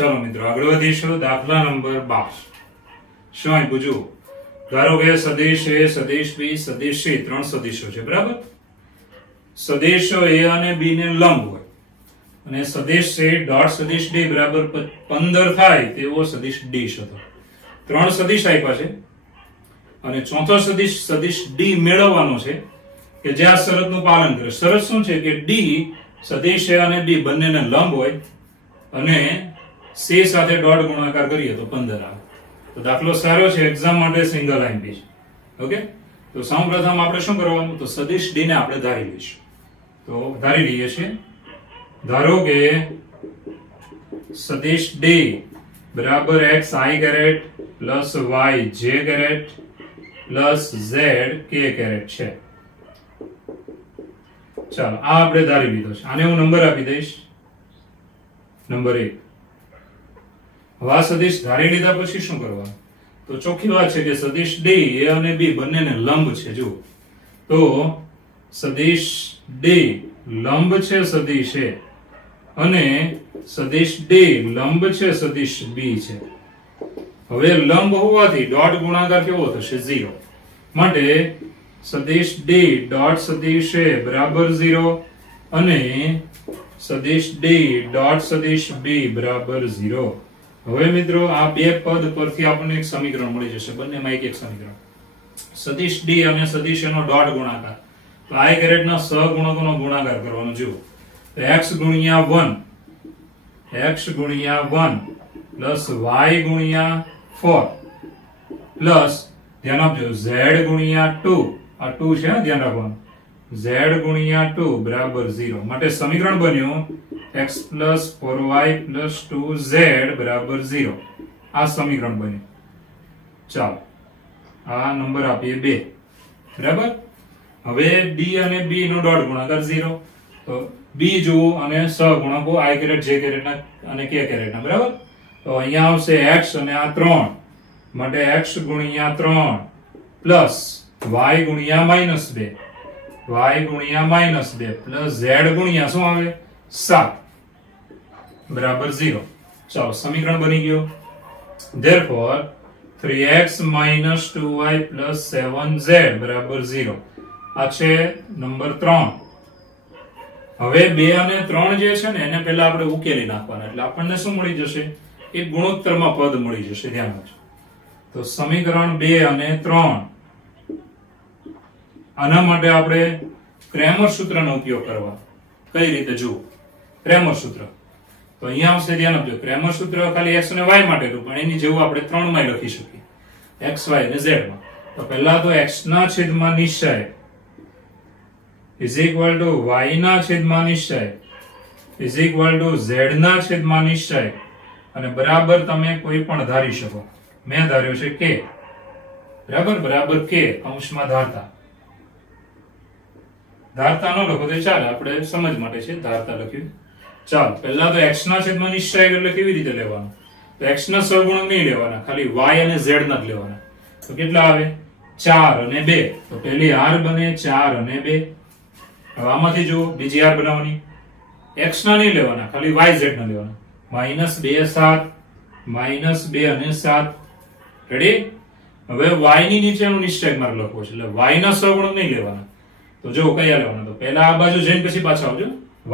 चलो मित्रों આગળ વધીશું દાખલા નંબર 12 શું આપ્યું જુઓ ધારો કે સદિશ A સદિશ B સદિશ C ત્રણ સદિશો છે બરાબર સદિશો A અને B ને લંબ હોય અને સદિશ C ડોટ સદિશ D બરાબર 15 થાય તેવો સદિશ D શોધો ત્રણ સદિશ આપ્યા છે અને ચોથો સદિશ સદિશ D મેળવવાનો છે કે જે આ શરતનું પાલન કરે શરત શું છે કે D સદિશ A અને B બંનેને લંબ હોય અને C સાથે ડોટ ગુણાકાર કરીએ તો 15 આવે તો દાખલો સારો છે એક્ઝામ માટે સિંગલ લાઈન બી છે ઓકે તો સૌપ્રથમ આપણે શું કરવાનું તો સદિશ D ને આપણે ધારી લઈશું તો ધારી લઈએ છીએ ધારો કે સદિશ D બરાબર x I caret plus y j caret plus z k caret છે ચાલો આ આપણે ધારી લીધો છે આને હું નંબર આપી દઈશ નંબર 1 હવે આ સદિશ ધારી લીધા પછી શું કરવાનું તો ચોખ્ખી વાત છે કે સદિશ D A અને B બંનેને લંબ છે જુઓ તો સદિશ D લંબ છે સદિશ A અને સદિશ D લંબ છે સદિશ B છે હવે લંબ હોવાથી ડોટ ગુણાકાર કેવો થશે 0 માટે સદિશ D ડોટ સદિશ A બરાબર 0 અને સદિશ D ડોટ સદિશ B બરાબર 0 હવે મિત્રો આ બે પદ પરથી આપણને એક સમીકરણ મળી જશે બંનેમાં એક સમીકરણ સદિશ D અને સદિશ A નો ડોટ ગુણાકાર તો I કેરેટ ના સહગુણકોનો ગુણાકાર કરવાનો જુઓ તો x ગુણ્યા 1 પ્લસ y ગુણ્યા 4 પ્લસ ધ્યાન આપજો z ગુણ્યા 2 આ 2 છે ધ્યાન રાખવાનું z ગુણ્યા 2 બરાબર 0 માટે સમીકરણ બન્યું x plus 4y plus 2z બરાબર 0 આ સમીકરણ બન્યું ચાલો આ નંબર આપીએ 2 બરાબર હવે d અને b નો ડોટ ગુણાકાર 0 તો b જુઓ અને સહગુણકો I કેરેટ j કેરેટ ના અને k કેરેટ ના બરાબર તો અહીંયા આવશે x અને આ 3 માટે x ગુણ્યા 3 પ્લસ y ગુણ્યા -2 y ગુણ્યા -2 પ્લસ z ગુણ્યા શું આવે 7 બરાબર 0 ચાલો સમીકરણ બની ગયો therefore 3x 2y 7z બરાબર 0 આ છે નંબર 3 હવે 2 અને 3 જે છે ને એને પહેલા આપણે ઉકેલી નાખવાના એટલે આપણને શું મળી જશે એક ગુણોત્તરમાં પદ મળી જશે ધ્યાન રાખજો તો સમીકરણ 2 અને 3 આના માટે આપણે ક્રેમર સૂત્રનો ઉપયોગ કરવા કઈ રીતે જુઓ ક્રેમર સૂત્ર તો અહીંયા આવશે ધ્યાન આપજો ક્રેમર સૂત્ર ખાલી x અને y માટે હતું પણ એની જેવું આપણે 3 માં લખી શકીએ x y અને z માં તો પહેલા તો x ના છેદમાં નિશ્ચય is equal to y ના છેદમાં નિશ્ચય is equal to z ના છેદમાં નિશ્ચય અને બરાબર તમે કોઈ પણ ધારી શકો મેં ધાર્યો છે k બરાબર k અંશમાં ધારતા ન લખો તો ચાલે આપણે સમજ માટે છે ધારતા લખ્યું ચાલો પહેલા તો x ના છેદમાં નિશ્ચય એટલે કેવી રીતે લેવાનું તો x ના સહગુણક નહીં લેવાના ખાલી y અને z ના જ લેવાના તો કેટલા આવે 4 અને 2 તો પહેલી r બને 4 અને 2 હવે આમાંથી જો બીજી r બનાવવાની x ના નહીં લેવાના ખાલી y z ના લેવાના -2 7 -2 અને 7 રેડી હવે y ની નીચેનું નિશ્ચય માર્ગ લખવો છે એટલે y ના સહગુણક નહીં લેવાના તો જો કયા લેવાના તો પહેલા આ બાજુ જઈને પછી પાછા આવજો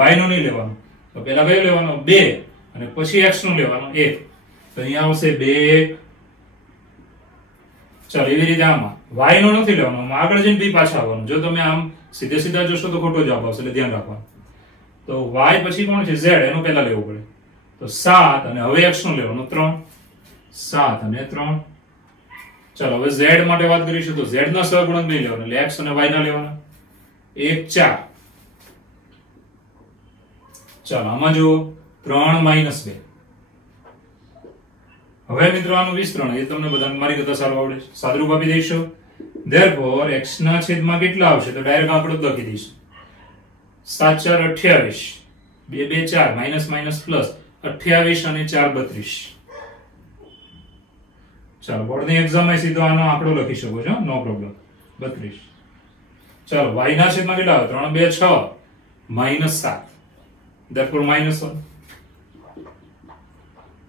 y નો નહીં લેવાનો તો પહેલા કયો લેવાનો 2 અને પછી x નો લેવાનો 1 તો અહીંયા આવશે 2 ચાલો એવી રીતે આમાં y નો નથી લેવાનો આમાં આગળ જઈને બી પાછા આવવાનું જો તમે આમ સીધે સીધા જોશો તો ખોટો જવાબ આવશે એટલે ધ્યાન રાખવાનું તો y પછી કોણ છે z એનો પહેલા લેવું પડે તો 7 અને હવે x નો લેવાનો 3 7 અને 3 ચાલો હવે z માટે વાત કરીશું તો z ના સહગુણક નહીં લેવાના એટલે x અને y ના લેવાના 1 4 ચાલો આમાં જો 3 -2 હવે મિત્રો આનું વિસ્તરણ એ તમને બધાને મારી કરતા સારું આવડે છે સાદુરૂપ આપી દઈશું therefore x ના છેદમાં કેટલા આવશે તો ડાયરેક્ટ આપણે લખી દઈશું 7 4 28 2 2 4 માઈનસ માઈનસ પ્લસ 28 અને 4 32 ચાલો બોર્ડની એક્ઝામમાં સીધો આનો આંકડો લખી શકો છો નો પ્રોબ્લેમ 32 ચાલો y ના છેદમાં કેટલા આવે 3 2 6 -7 therefore -1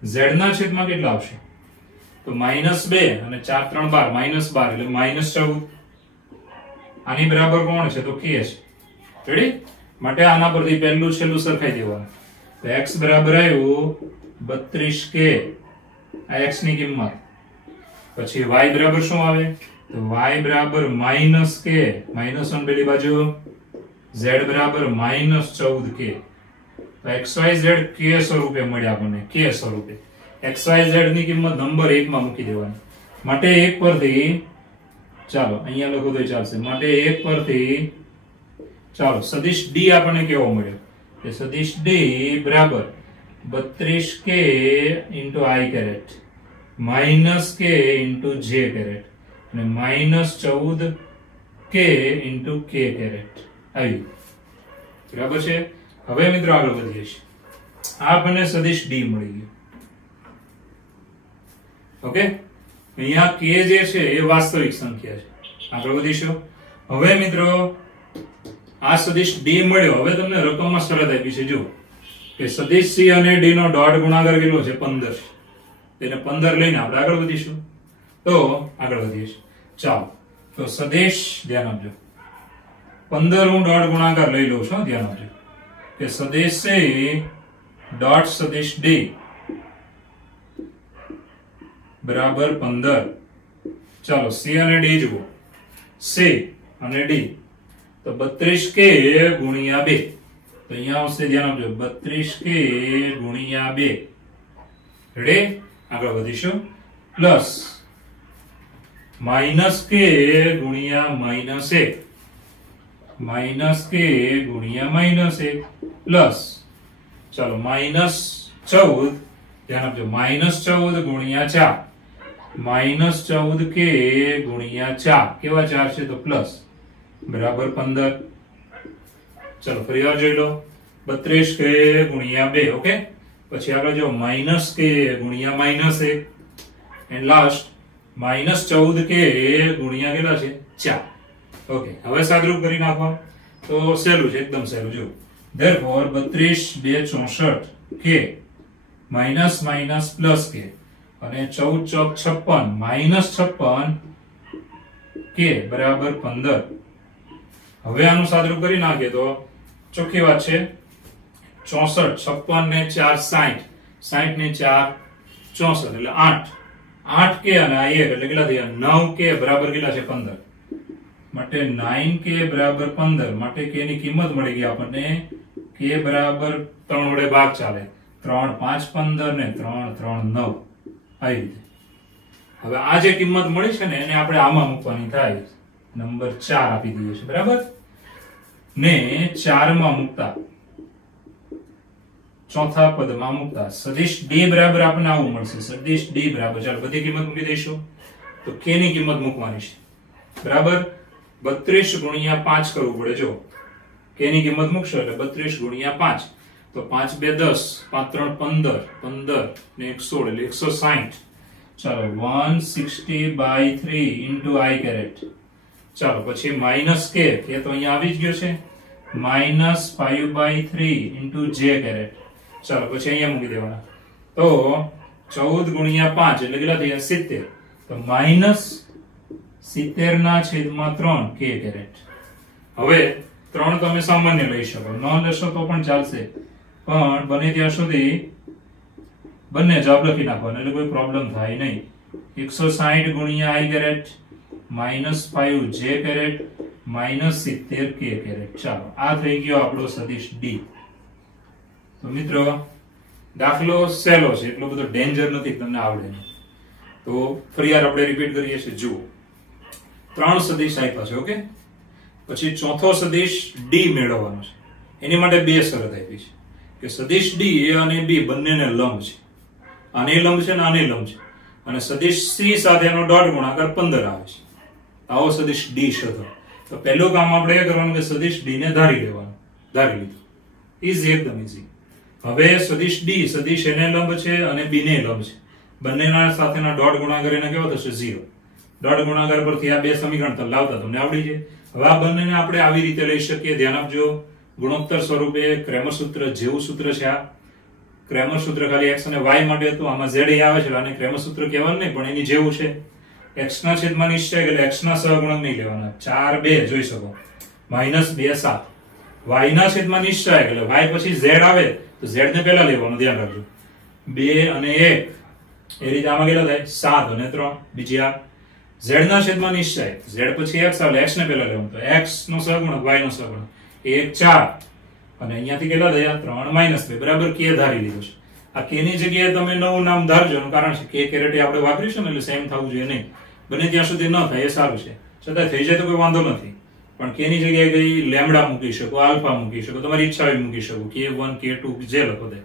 z ના છેદમાં કેટલા આવશે? તો -2 અને 4 3 12 -12 એટલે -14. આની બરાબર કોણ છે? તો k છે. રેડી? માટે આના પરથી પહેલું છેલ્લું સરખાઈ દેવાનું. તો x બરાબર આવ્યું 32k, આ x ની કિંમત. પછી y બરાબર શું આવે? તો y બરાબર -k, -1 પેલી બાજુ, z બરાબર -14k. તો xyz k સ્વરૂપે મળ્યા આપણને, k સ્વરૂપે. xyz ની કિંમત નંબર 1 માં મૂકી દેવાની. માટે 1 પરથી, ચાલો અહીંયા લખો તો ચાલશે. માટે 1 પરથી ચાલો સદિશ d આપણને કેવો મળ્યો? કે સદિશ d બરાબર 32k i caret -k j caret અને -14k k કેરેટ આવી. બરાબર છે? હવે મિત્રો આગળ વધીએ છીએ. આ આપણને સદિશ d મળી ગયો. ઓકે, અહીંયા k જે છે એ વાસ્તવિક સંખ્યા છે. આગળ વધીશું. હવે મિત્રો આ સદિશ d મળ્યો. હવે તમને રકમમાં શરત આપી છે, જો કે સદિશ c અને d નો ડોટ ગુણાકાર કેટલો છે? 15. તેને 15 લઈને આપણે આગળ વધીશું. તો આગળ વધીશું. ચાલો, તો સદિશ, ધ્યાન આપજો, 15 હું ડોટ ગુણાકાર લઈ લઉં છું. ધ્યાન આપજો કે સદિશ c ડોટ સદિશ d બરાબર 15. ચાલો c અને d જુઓ. c અને d તો 32k ગુણ્યા 2. તો અહીંયા આવશે, ધ્યાન આપજો, 32k ગુણ્યા 2. રેડી? આગળ વધીશું. પ્લસ -k ગુણ્યા -1, -k ગુણ્યા -1 પ્લસ, ચાલો -14, ધ્યાન આપજો, -14 ગુણ્યા 4, -14k ગુણ્યા 4. કેવા 4 છે? તો પ્લસ, બરાબર 15. ચલો ફરી વાર જોઈ લો. 32k ગુણ્યા 2. ઓકે, પછી આગળ જો -k ગુણ્યા -1 એન્ડ લાસ્ટ -14k ગુણ્યા કેટલા છે? 4. ઓકે, હવે સાદરૂપ કરી નાખો તો સહેલું છે, એકદમ સહેલું. જો therefore 32 2 64 k minus plus k અને 14 ચોક 56 -56 k બરાબર 15. હવે આનું સાદરૂપ કરી નાખીએ તો ચોખ્ખી વાત છે. 64, 56 ને 4 60, 60 ને 4 64 એટલે 8k અને આ 1 એટલે કેટલા થયા? 9k બરાબર કેટલા છે? 15. માટે 9k બરાબર 15. માટે k ની કિંમત મળી ગઈ આપણને. k બરાબર 3 વડે ભાગ ચાલે. 3 5 15 ને 3 3 9. આવી રીતે. હવે આ જે કિંમત મળી છે ને એને આપણે આમાં મૂકવાની થાય. નંબર 4 આપી દઈએ છે, બરાબર ને 4 માં મૂકતા, ચોથા પદમાં મૂકતા સદિશ d બરાબર આપણને આવું મળશે. સદિશ d બરાબર, ચાલો બધી કિંમત મૂકી દઈશું. તો k ની કિંમત મૂકવાની છે, બરાબર 32 ગુણ્યા 5 કરવું પડે. જો k ની કિંમત મૂકશો એટલે 32 ગુણ્યા 5, તો 5 2 10, 5 3 15, 15 ને 1 16 એટલે 160. ચાલો 160/3 into i કેરેટ. ચાલો પછી માઈનસ k તો અહીંયા આવી જ ગયો છે. -5/3 into j કેરેટ. ચાલો પછી અહીંયા મૂકી દેવાના. તો 14 ગુણ્યા 5 એટલે કેટલા થયા? 70. તો -70 ના છેદમાં 3 k કેરેટ. હવે 3 તમે સામાન્ય લઈ શકો, ન લેશો તો પણ ચાલશે, પણ બને ત્યાં સુધી બંને જવાબ લખી નાખવાના એટલે કોઈ પ્રોબ્લેમ થાય નહીં. 160 ગુણ્યા i caret -5 j caret -70 k caret. ચાલો આ થઈ ગયો આપણો સદિશ d. તો મિત્રો દાખલો સહેલો છે, એટલો બધો ડેન્જર નથી, તમને આવડે. તો ફરી વાર આપણે રિપીટ કરીએ છીએ. જુઓ 3 સદિશ આપ્યા છે. ઓકે, પછી ચોથો સદિશ d મેળવવાનો છે. એની માટે 2 શરત આપી છે કે સદિશ d a અને b બંનેને લંબ છે. આને લંબ છે ને આને લંબ છે. અને સદિશ c સાથેનો ડોટ ગુણાકાર 15 આવે છે. આવો સદિશ d શોધો. તો પહેલું કામ આપણે એ કરવાનું કે સદિશ d ને ધારી લેવાનું. ધારી લીધું, ઈઝી, એકદમ ઈઝી. હવે સદિશ d, સદિશ એને લંબ છે અને b ને લંબ છે. બંનેના સાથેના ડોટ ગુણાકાર એને કેવો થશે? 0. ડોટ ગુણાકાર પરથી આ બે સમીકરણ લાવતા તમને આવડી જાય. હવે આ બંનેને આપણે આવી રીતે લઈ શકીએ. ધ્યાન આપજો, ગુણોત્તર સ્વરૂપે ક્રેમર સૂત્ર જેવું સૂત્ર છે આ. ક્રેમર સૂત્ર ખાલી x અને y માટે હતું, આમાં z અહીં આવે છે, આને ક્રેમર સૂત્ર કહેવાનું નહીં, પણ એની જેવું છે. x ના છેદમાં નિશ્ચય એટલે x ના સહગુણક નહીં લેવાના. 4 2 જોઈ શકો, -2 7. y ના છેદમાં નિશ્ચય એટલે y પછી z આવે તો z ને પહેલા લેવાનું, ધ્યાન રાખજો. 2 અને 1 એ રીતે આમાં કેટલા થાય? 7 અને 3. બીજી આ z ના છેદમાં નિશ્ચય, z પછી x આવે x ને પહેલા લેવાનું, તો x નો સહગુણક y નો સહગુણક 1 4 અને અહીંયાથી કેટલા થયા? 3 -2 બરાબર k ધારી લીધો છે. આ k ની જગ્યાએ તમે નવું નામ ધારજો, એનું કારણ છે k કેરેટ આપણે વાપરીશું ને એટલે સેમ થવું જોઈએ નહીં. બને ત્યાં સુધી ન થાય એ સારું છે. છતાં થઈ જાય તો કોઈ વાંધો નથી, પણ k ની જગ્યાએ કઈ લેમ્ડા મૂકી શકો, આલ્ફા મૂકી શકો, તમારી ઈચ્છા હોય મૂકી શકો, k1 k2 જે લખો તે.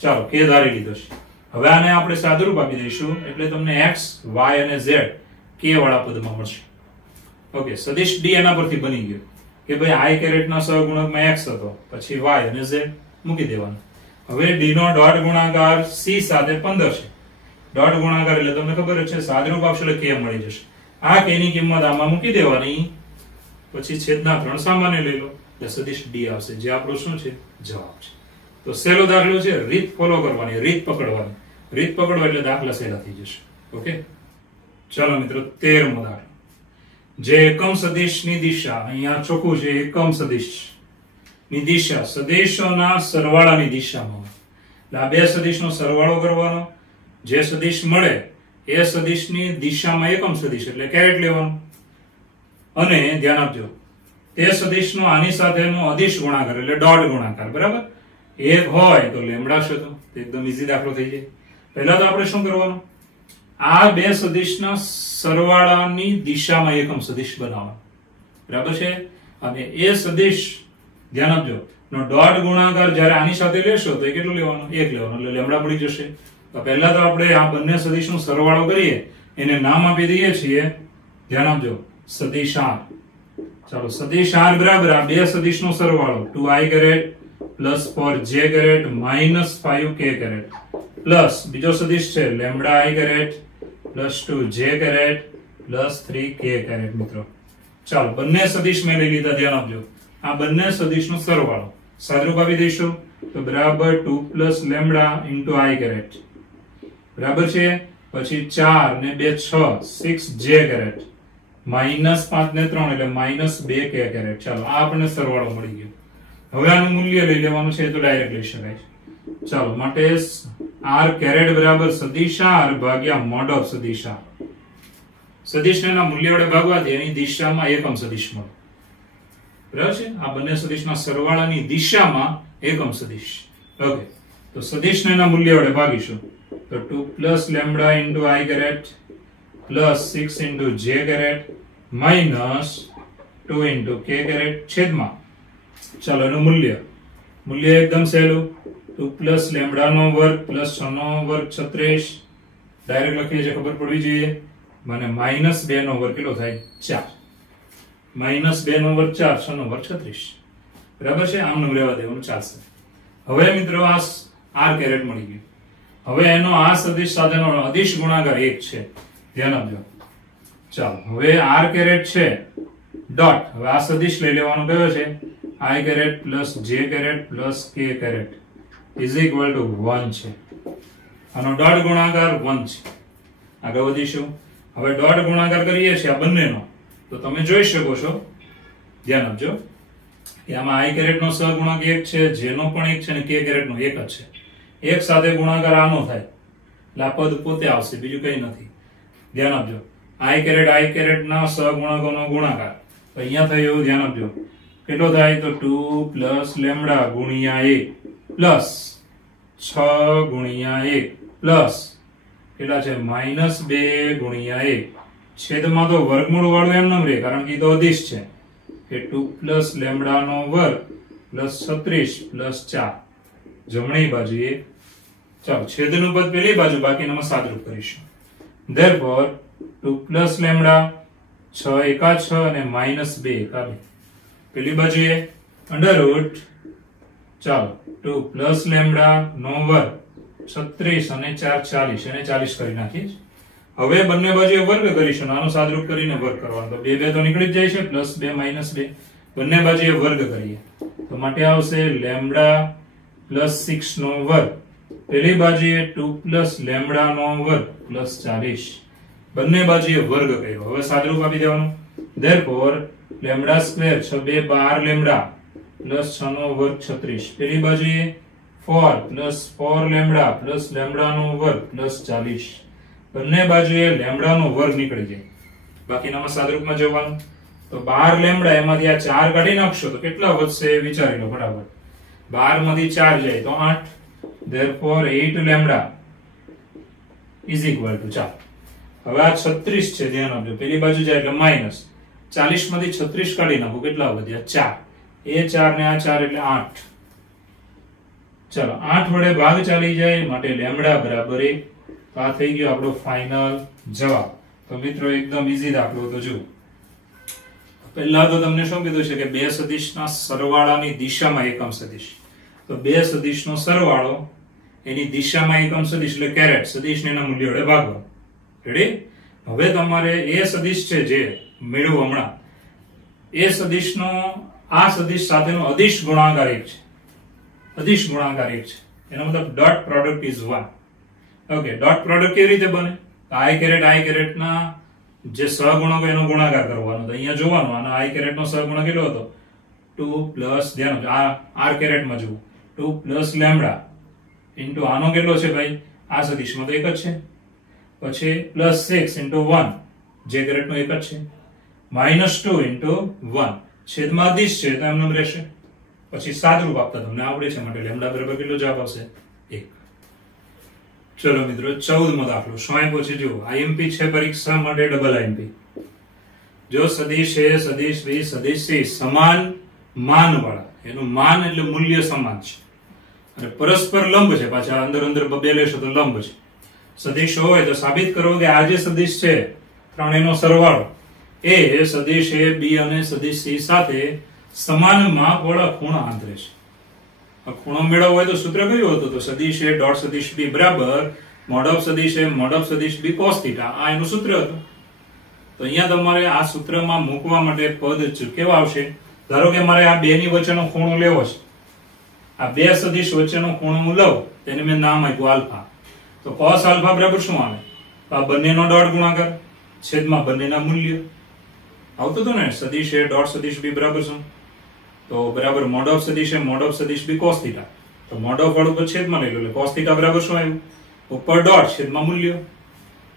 ચાલો k ધારી લીધો છે. હવે આને આપણે સાદુરૂપ આપી દઈશું એટલે તમને x y અને z k વાળા પદમાં મળશે. ઓકે, સદિશ d એના પરથી બની ગયો કે ભાઈ i કેરેટ ના સહગુણકમાં x હતો, પછી y અને z મૂકી દેવાનું. હવે d નો ડોટ ગુણાકાર c સાથે 15 છે. ડોટ ગુણાકાર એટલે તમને ખબર જ છે, સાદુરૂપ આપશો એટલે k મળી જશે. આ k ની કિંમત આમાં મૂકી દેવાની, પછી છેદના 3 સામાન્ય લઈ લો એટલે સદિશ d આવશે, જે આપણો શું છે? જવાબ છે. તો સહેલો દાખલો છે, રીત ફોલો કરવાની, રીત પકડવાની. રીત પકડો એટલે દાખલા સહેલા થઈ જશે. ઓકે, ચાલો મિત્રો 13મો દાખલો. જે એકમ સદિશની દિશા, અહીંયા ચોખ્ખું છે, એકમ સદિશ ની દિશા સદિશોના સરવાળાની દિશામાં, એટલે આ બે સદિશનો સરવાળો કરવાનો, જે સદિશ મળે એ સદિશની દિશામાં એકમ સદિશ એટલે કેરેટ લેવાનું, અને ધ્યાન આપજો તે સદિશનો આની સાથેનો અદિશ ગુણાકાર એટલે ડોટ ગુણાકાર, બરાબર? એક હોય તો લેમ્ડા શોધો, એકદમ ઈઝી દાખલો થઈ જાય. પહેલા તો આપણે શું કરવાનું? આ બે સદિશના સરવાળાની દિશામાં એકમ સદિશ બનાવવાનો, બરાબર છે? અને એ સદિશ ધ્યાન આપજો નો ડોટ ગુણાકાર જ્યારે આની સાથે લેશો તો એ કેટલું લેવાનું? 1 લેવાનું, એટલે લેમ્ડા પડી જશે. તો પહેલા તો આપણે આ બંને સદિશનો સરવાળો કરીએ, એને નામ આપી દઈએ છીએ, ધ્યાન આપજો, સદિશાર. ચાલો, સદિશાર બરાબર આ બે સદિશનો સરવાળો 2i caret plus 4j caret minus 5k caret plus બીજો સદિશ છે lambda i caret plus 2j caret plus 3k caret. મિત્રો ચાલો, બંને સદિશ મેં લઈ લીધા, ધ્યાન આપજો. આ બંને સદિશનો સરવાળો સાદુરૂપ આપી દઈશું તો બરાબર 2 plus lambda into i caret, બરાબર છે? પછી 4 ને 2 6 6j કેરેટ માઇનસ 5 ને 3 એટલે માઇનસ 2k કેરેટ. ચાલો, આ આપણને સરવાળો મળી ગયો. હવે આનું મૂલ્ય લઈ લેવાનું છે તો ડાયરેક્ટ લઈ શકાય. ચાલો, માટે r કેરેટ બરાબર સદિશાર ભાગ્યા મોડ ઓફ સદિશાર. સદિશને ના મૂલ્ય વડે ભાગવાથી એની દિશામાં એકમ સદિશ મળે, બરાબર છે? આ બંને સદિશના સરવાળાની દિશામાં એકમ સદિશ. ઓકે, તો સદિશને ના મૂલ્ય વડે ભાગીશું તો 2 plus lambda into i caret plus 6 into j caret minus 2 into k caret છેદમાં, ચાલો એનું મૂલ્ય એકદમ સહેલું, 2 પ્લસ લેમ્ડા નો વર્ગ પ્લસ 6 નો વર્ગ 36, ડાયરેક્ટ લખીએ છે, ખબર પડવી જોઈએ. મને માઇનસ 2 નો વર્ગ કેટલો થાય? 4. માઇનસ 2 નો વર્ગ 4, 6 નો વર્ગ 36, બરાબર છે? આમનું લેવા દેવાનું ચાલશે. હવે મિત્રો આ r કેરેટ મળી ગયું. હવે એનો આ સદિશ સાથેનો અદિશ ગુણાકાર 1 છે, ધ્યાન આપજો. ચાલો, હવે r કેરેટ છે ડોટ, હવે આ સદિશ લઈ લેવાનો કયો છે? i caret plus j caret plus k caret is equal to 1 છે. આનો ડોટ ગુણાકાર 1 છે. આગળ વધીશું. હવે ડોટ ગુણાકાર કરીએ છીએ આ બંનેનો, તો તમે જોઈ શકો છો, ધ્યાન આપજો કે આમાં i કેરેટ નો સહગુણક 1 છે, j નો પણ 1 છે અને k કેરેટ નો 1 જ છે. એક સાથે ગુણાકાર આનો થાય એટલે આ પદ પોતે આવશે, બીજું કઈ નથી. ધ્યાન આપજો, i કેરેટ ના સહગુણકોનો ગુણાકાર તો અહીંયા થયું એવું ધ્યાન આપજો. કેટલો થાય? તો 2 પ્લસ લેમ્ડા ગુણ્યા 1 પ્લસ 6 ગુણ્યા 1 પ્લસ કેટલા છે? માઇનસ 2 ગુણ્યા 1 છેદમાં તો વર્ગમૂળ વાળું એમ નમ રે, કારણ કે એ તો અદિશ છે, કે 2 પ્લસ લેમ્ડા નો વર્ગ પ્લસ 36 પ્લસ 4 જમણી બાજુએ. ચાલો, છેદનું પદ પેલી બાજુ, બાકીનામાં સાદરૂપ કરીશું. ધેરફોર 2 પ્લસ લેમ્ડા 6 એકા 6 અને માઇનસ 2 એકા 2 પેલી બાજુએ અંડરરૂટ. ચાલો, 2 પ્લસ લેમ્ડા નો વર્ગ 36 અને 4 40, અને 40 કરી નાખીએ. હવે બંને બાજુએ વર્ગ કરીશું, આનો સાદરૂપ કરીને વર્ગ કરવાનો, તો 2 2 તો નીકળી જ જાય છે, પ્લસ 2 માઇનસ 2, બંને બાજુએ વર્ગ કરીએ તો માટે આવશે લેમ્ડા પ્લસ 6 નો વર્ગ પેલી બાજુએ 2 પ્લસ લેમ્બડા નો વર્ગ પ્લસ 40, બંને બાજુએ વર્ગ કર્યો. હવે સાદુરૂપ આપી દેવાનું. therefore lambda square 6 2 12 lambda plus 6 નો વર્ગ 36, પેલી બાજુએ 4 પ્લસ 4 લેમ્બડા પ્લસ લેમ્બડા નો વર્ગ પ્લસ 40, બંને બાજુએ લેમ્બડા નો વર્ગ નીકળી જાય. બાકીનામાં સાદુરૂપમાં જવાનું. તો 12 લેમ્બડા એમાંથી આ 4 કાઢી નાખશો તો કેટલા વધશે વિચારી લો ફટાફટ. 12 માંથી 4 જાય તો 8. therefore 8 lambda is equal to 4. હવે આ 36 છે, ધ્યાન આપજો. પેલી બાજુ જાય એટલે માઈનસ 40 માંથી 36 કાઢી નાખો, કેટલા વધ્યા 4. એ 4 ને આ 4 એટલે 8. ચલો 8 વડે ભાગ ચાલી જાય માટે લેમ્બડા બરાબર 1. તો આ થઈ ગયો આપણો ફાઇનલ જવાબ. તો મિત્રો એકદમ ઈઝી દાખલો તો જુઓ. પહેલા તો તમને શું કીધું છે કે બે સદિશના સરવાળાની દિશામાં એકમ સદિશ. તો બે સદિશનો સરવાળો એની દિશામાં એકમ સદિશ એટલે કેરેટ સદિશને એના મૂલ્ય વડે ભાગવા. રેડી? હવે તમારે એ સદિશ છે જે મેળવ્યું હમણાં, એ સદિશનો આ સદિશ સાથેનો અદિશ ગુણાકાર 1 છે. અદિશ ગુણાકાર 1 છે, એનો મતલબ dot product is 1. Okay, dot product કેવી રીતે બને? આઈ કેરેટ ના જે સહગુણકો એનો ગુણાકાર કરવાનો. તો અહીંયા જોવાનું, આનો આઈ કેરેટ નો સહગુણક કેટલો હતો? 2 પ્લસ, ધ્યાન આ આર કેરેટ માં જુઓ, 2 પ્લસ લેમ્બડા ઇન્ટુ આનો કેટલો છે ભાઈ? આ સદિશમાં તો એક જ છે. પછી પ્લસ 6 ઇન્ટુ 1, જે કેરેટ નો એક જ છે, માઇનસ 2 ઇન્ટુ 1, છેદમાં અદિશ છે તો એમનેમ રહેશે. પછી સાદરૂપ આપતા તમને આવડે છે માટે લેમ્બડા બરાબર કેટલો જવાબ આવશે? 1. ચલો મિત્રો 14મો દાખલો. શું આપ્યો છે જુઓ. આઈએમપી છે પરીક્ષા માટે, ડબલ આઈએમપી. જો સદિશ A, સદિશ B, સદિશ C સમાન માન વાળા, એનું માન એટલે મૂલ્ય સમાન છે અને પરસ્પર લંબ છે, પાછા અંદર બે લેશો તો લંબ છે. સદિશ હોય તો સાબિત કરો કે આ જે સદિશ છે ત્રણેયનો સરવાળો એ સદિશ A, B અને સદિશ C સાથે સમાન માપ વાળા ખૂણા આંતરે છે. ખૂણો મેળવવો હોય તો સૂત્ર કયું હતું? તો સદિશ A ડોટ સદિશ B બરાબર મોડ ઓફ સદિશ A મોડ ઓફ સદિશ B cos θ. આ એનું સૂત્ર હતું. તો અહીંયા તમારે આ સૂત્રમાં મૂકવા માટે પદ કેવા આવશે? ધારો કે મારે આ બે ની વચ્ચેનો ખૂણો લેવો છે, આ બે સદિશ વચ્ચેનો ખૂણો હું લઉં, તેને મેં નામ આપ્યું આલ્ફા. તો cos આલ્ફા બરાબર શું આવે? આ બંનેનો ડોટ ગુણાકાર છેદમાં બંનેના મૂલ્ય આવતું હતું ને. સદિશ A ડોટ સદિશ B બરાબર શું? તો બરાબર મોડ ઓફ સદિશ A મોડ ઓફ સદિશ B cos θ. તો મોડ ઓફ વાળું પર છેદમાં લઈ લો એટલે cos θ બરાબર શું આવ્યું? ઉપર ડોટ છેદમાં મૂલ્ય.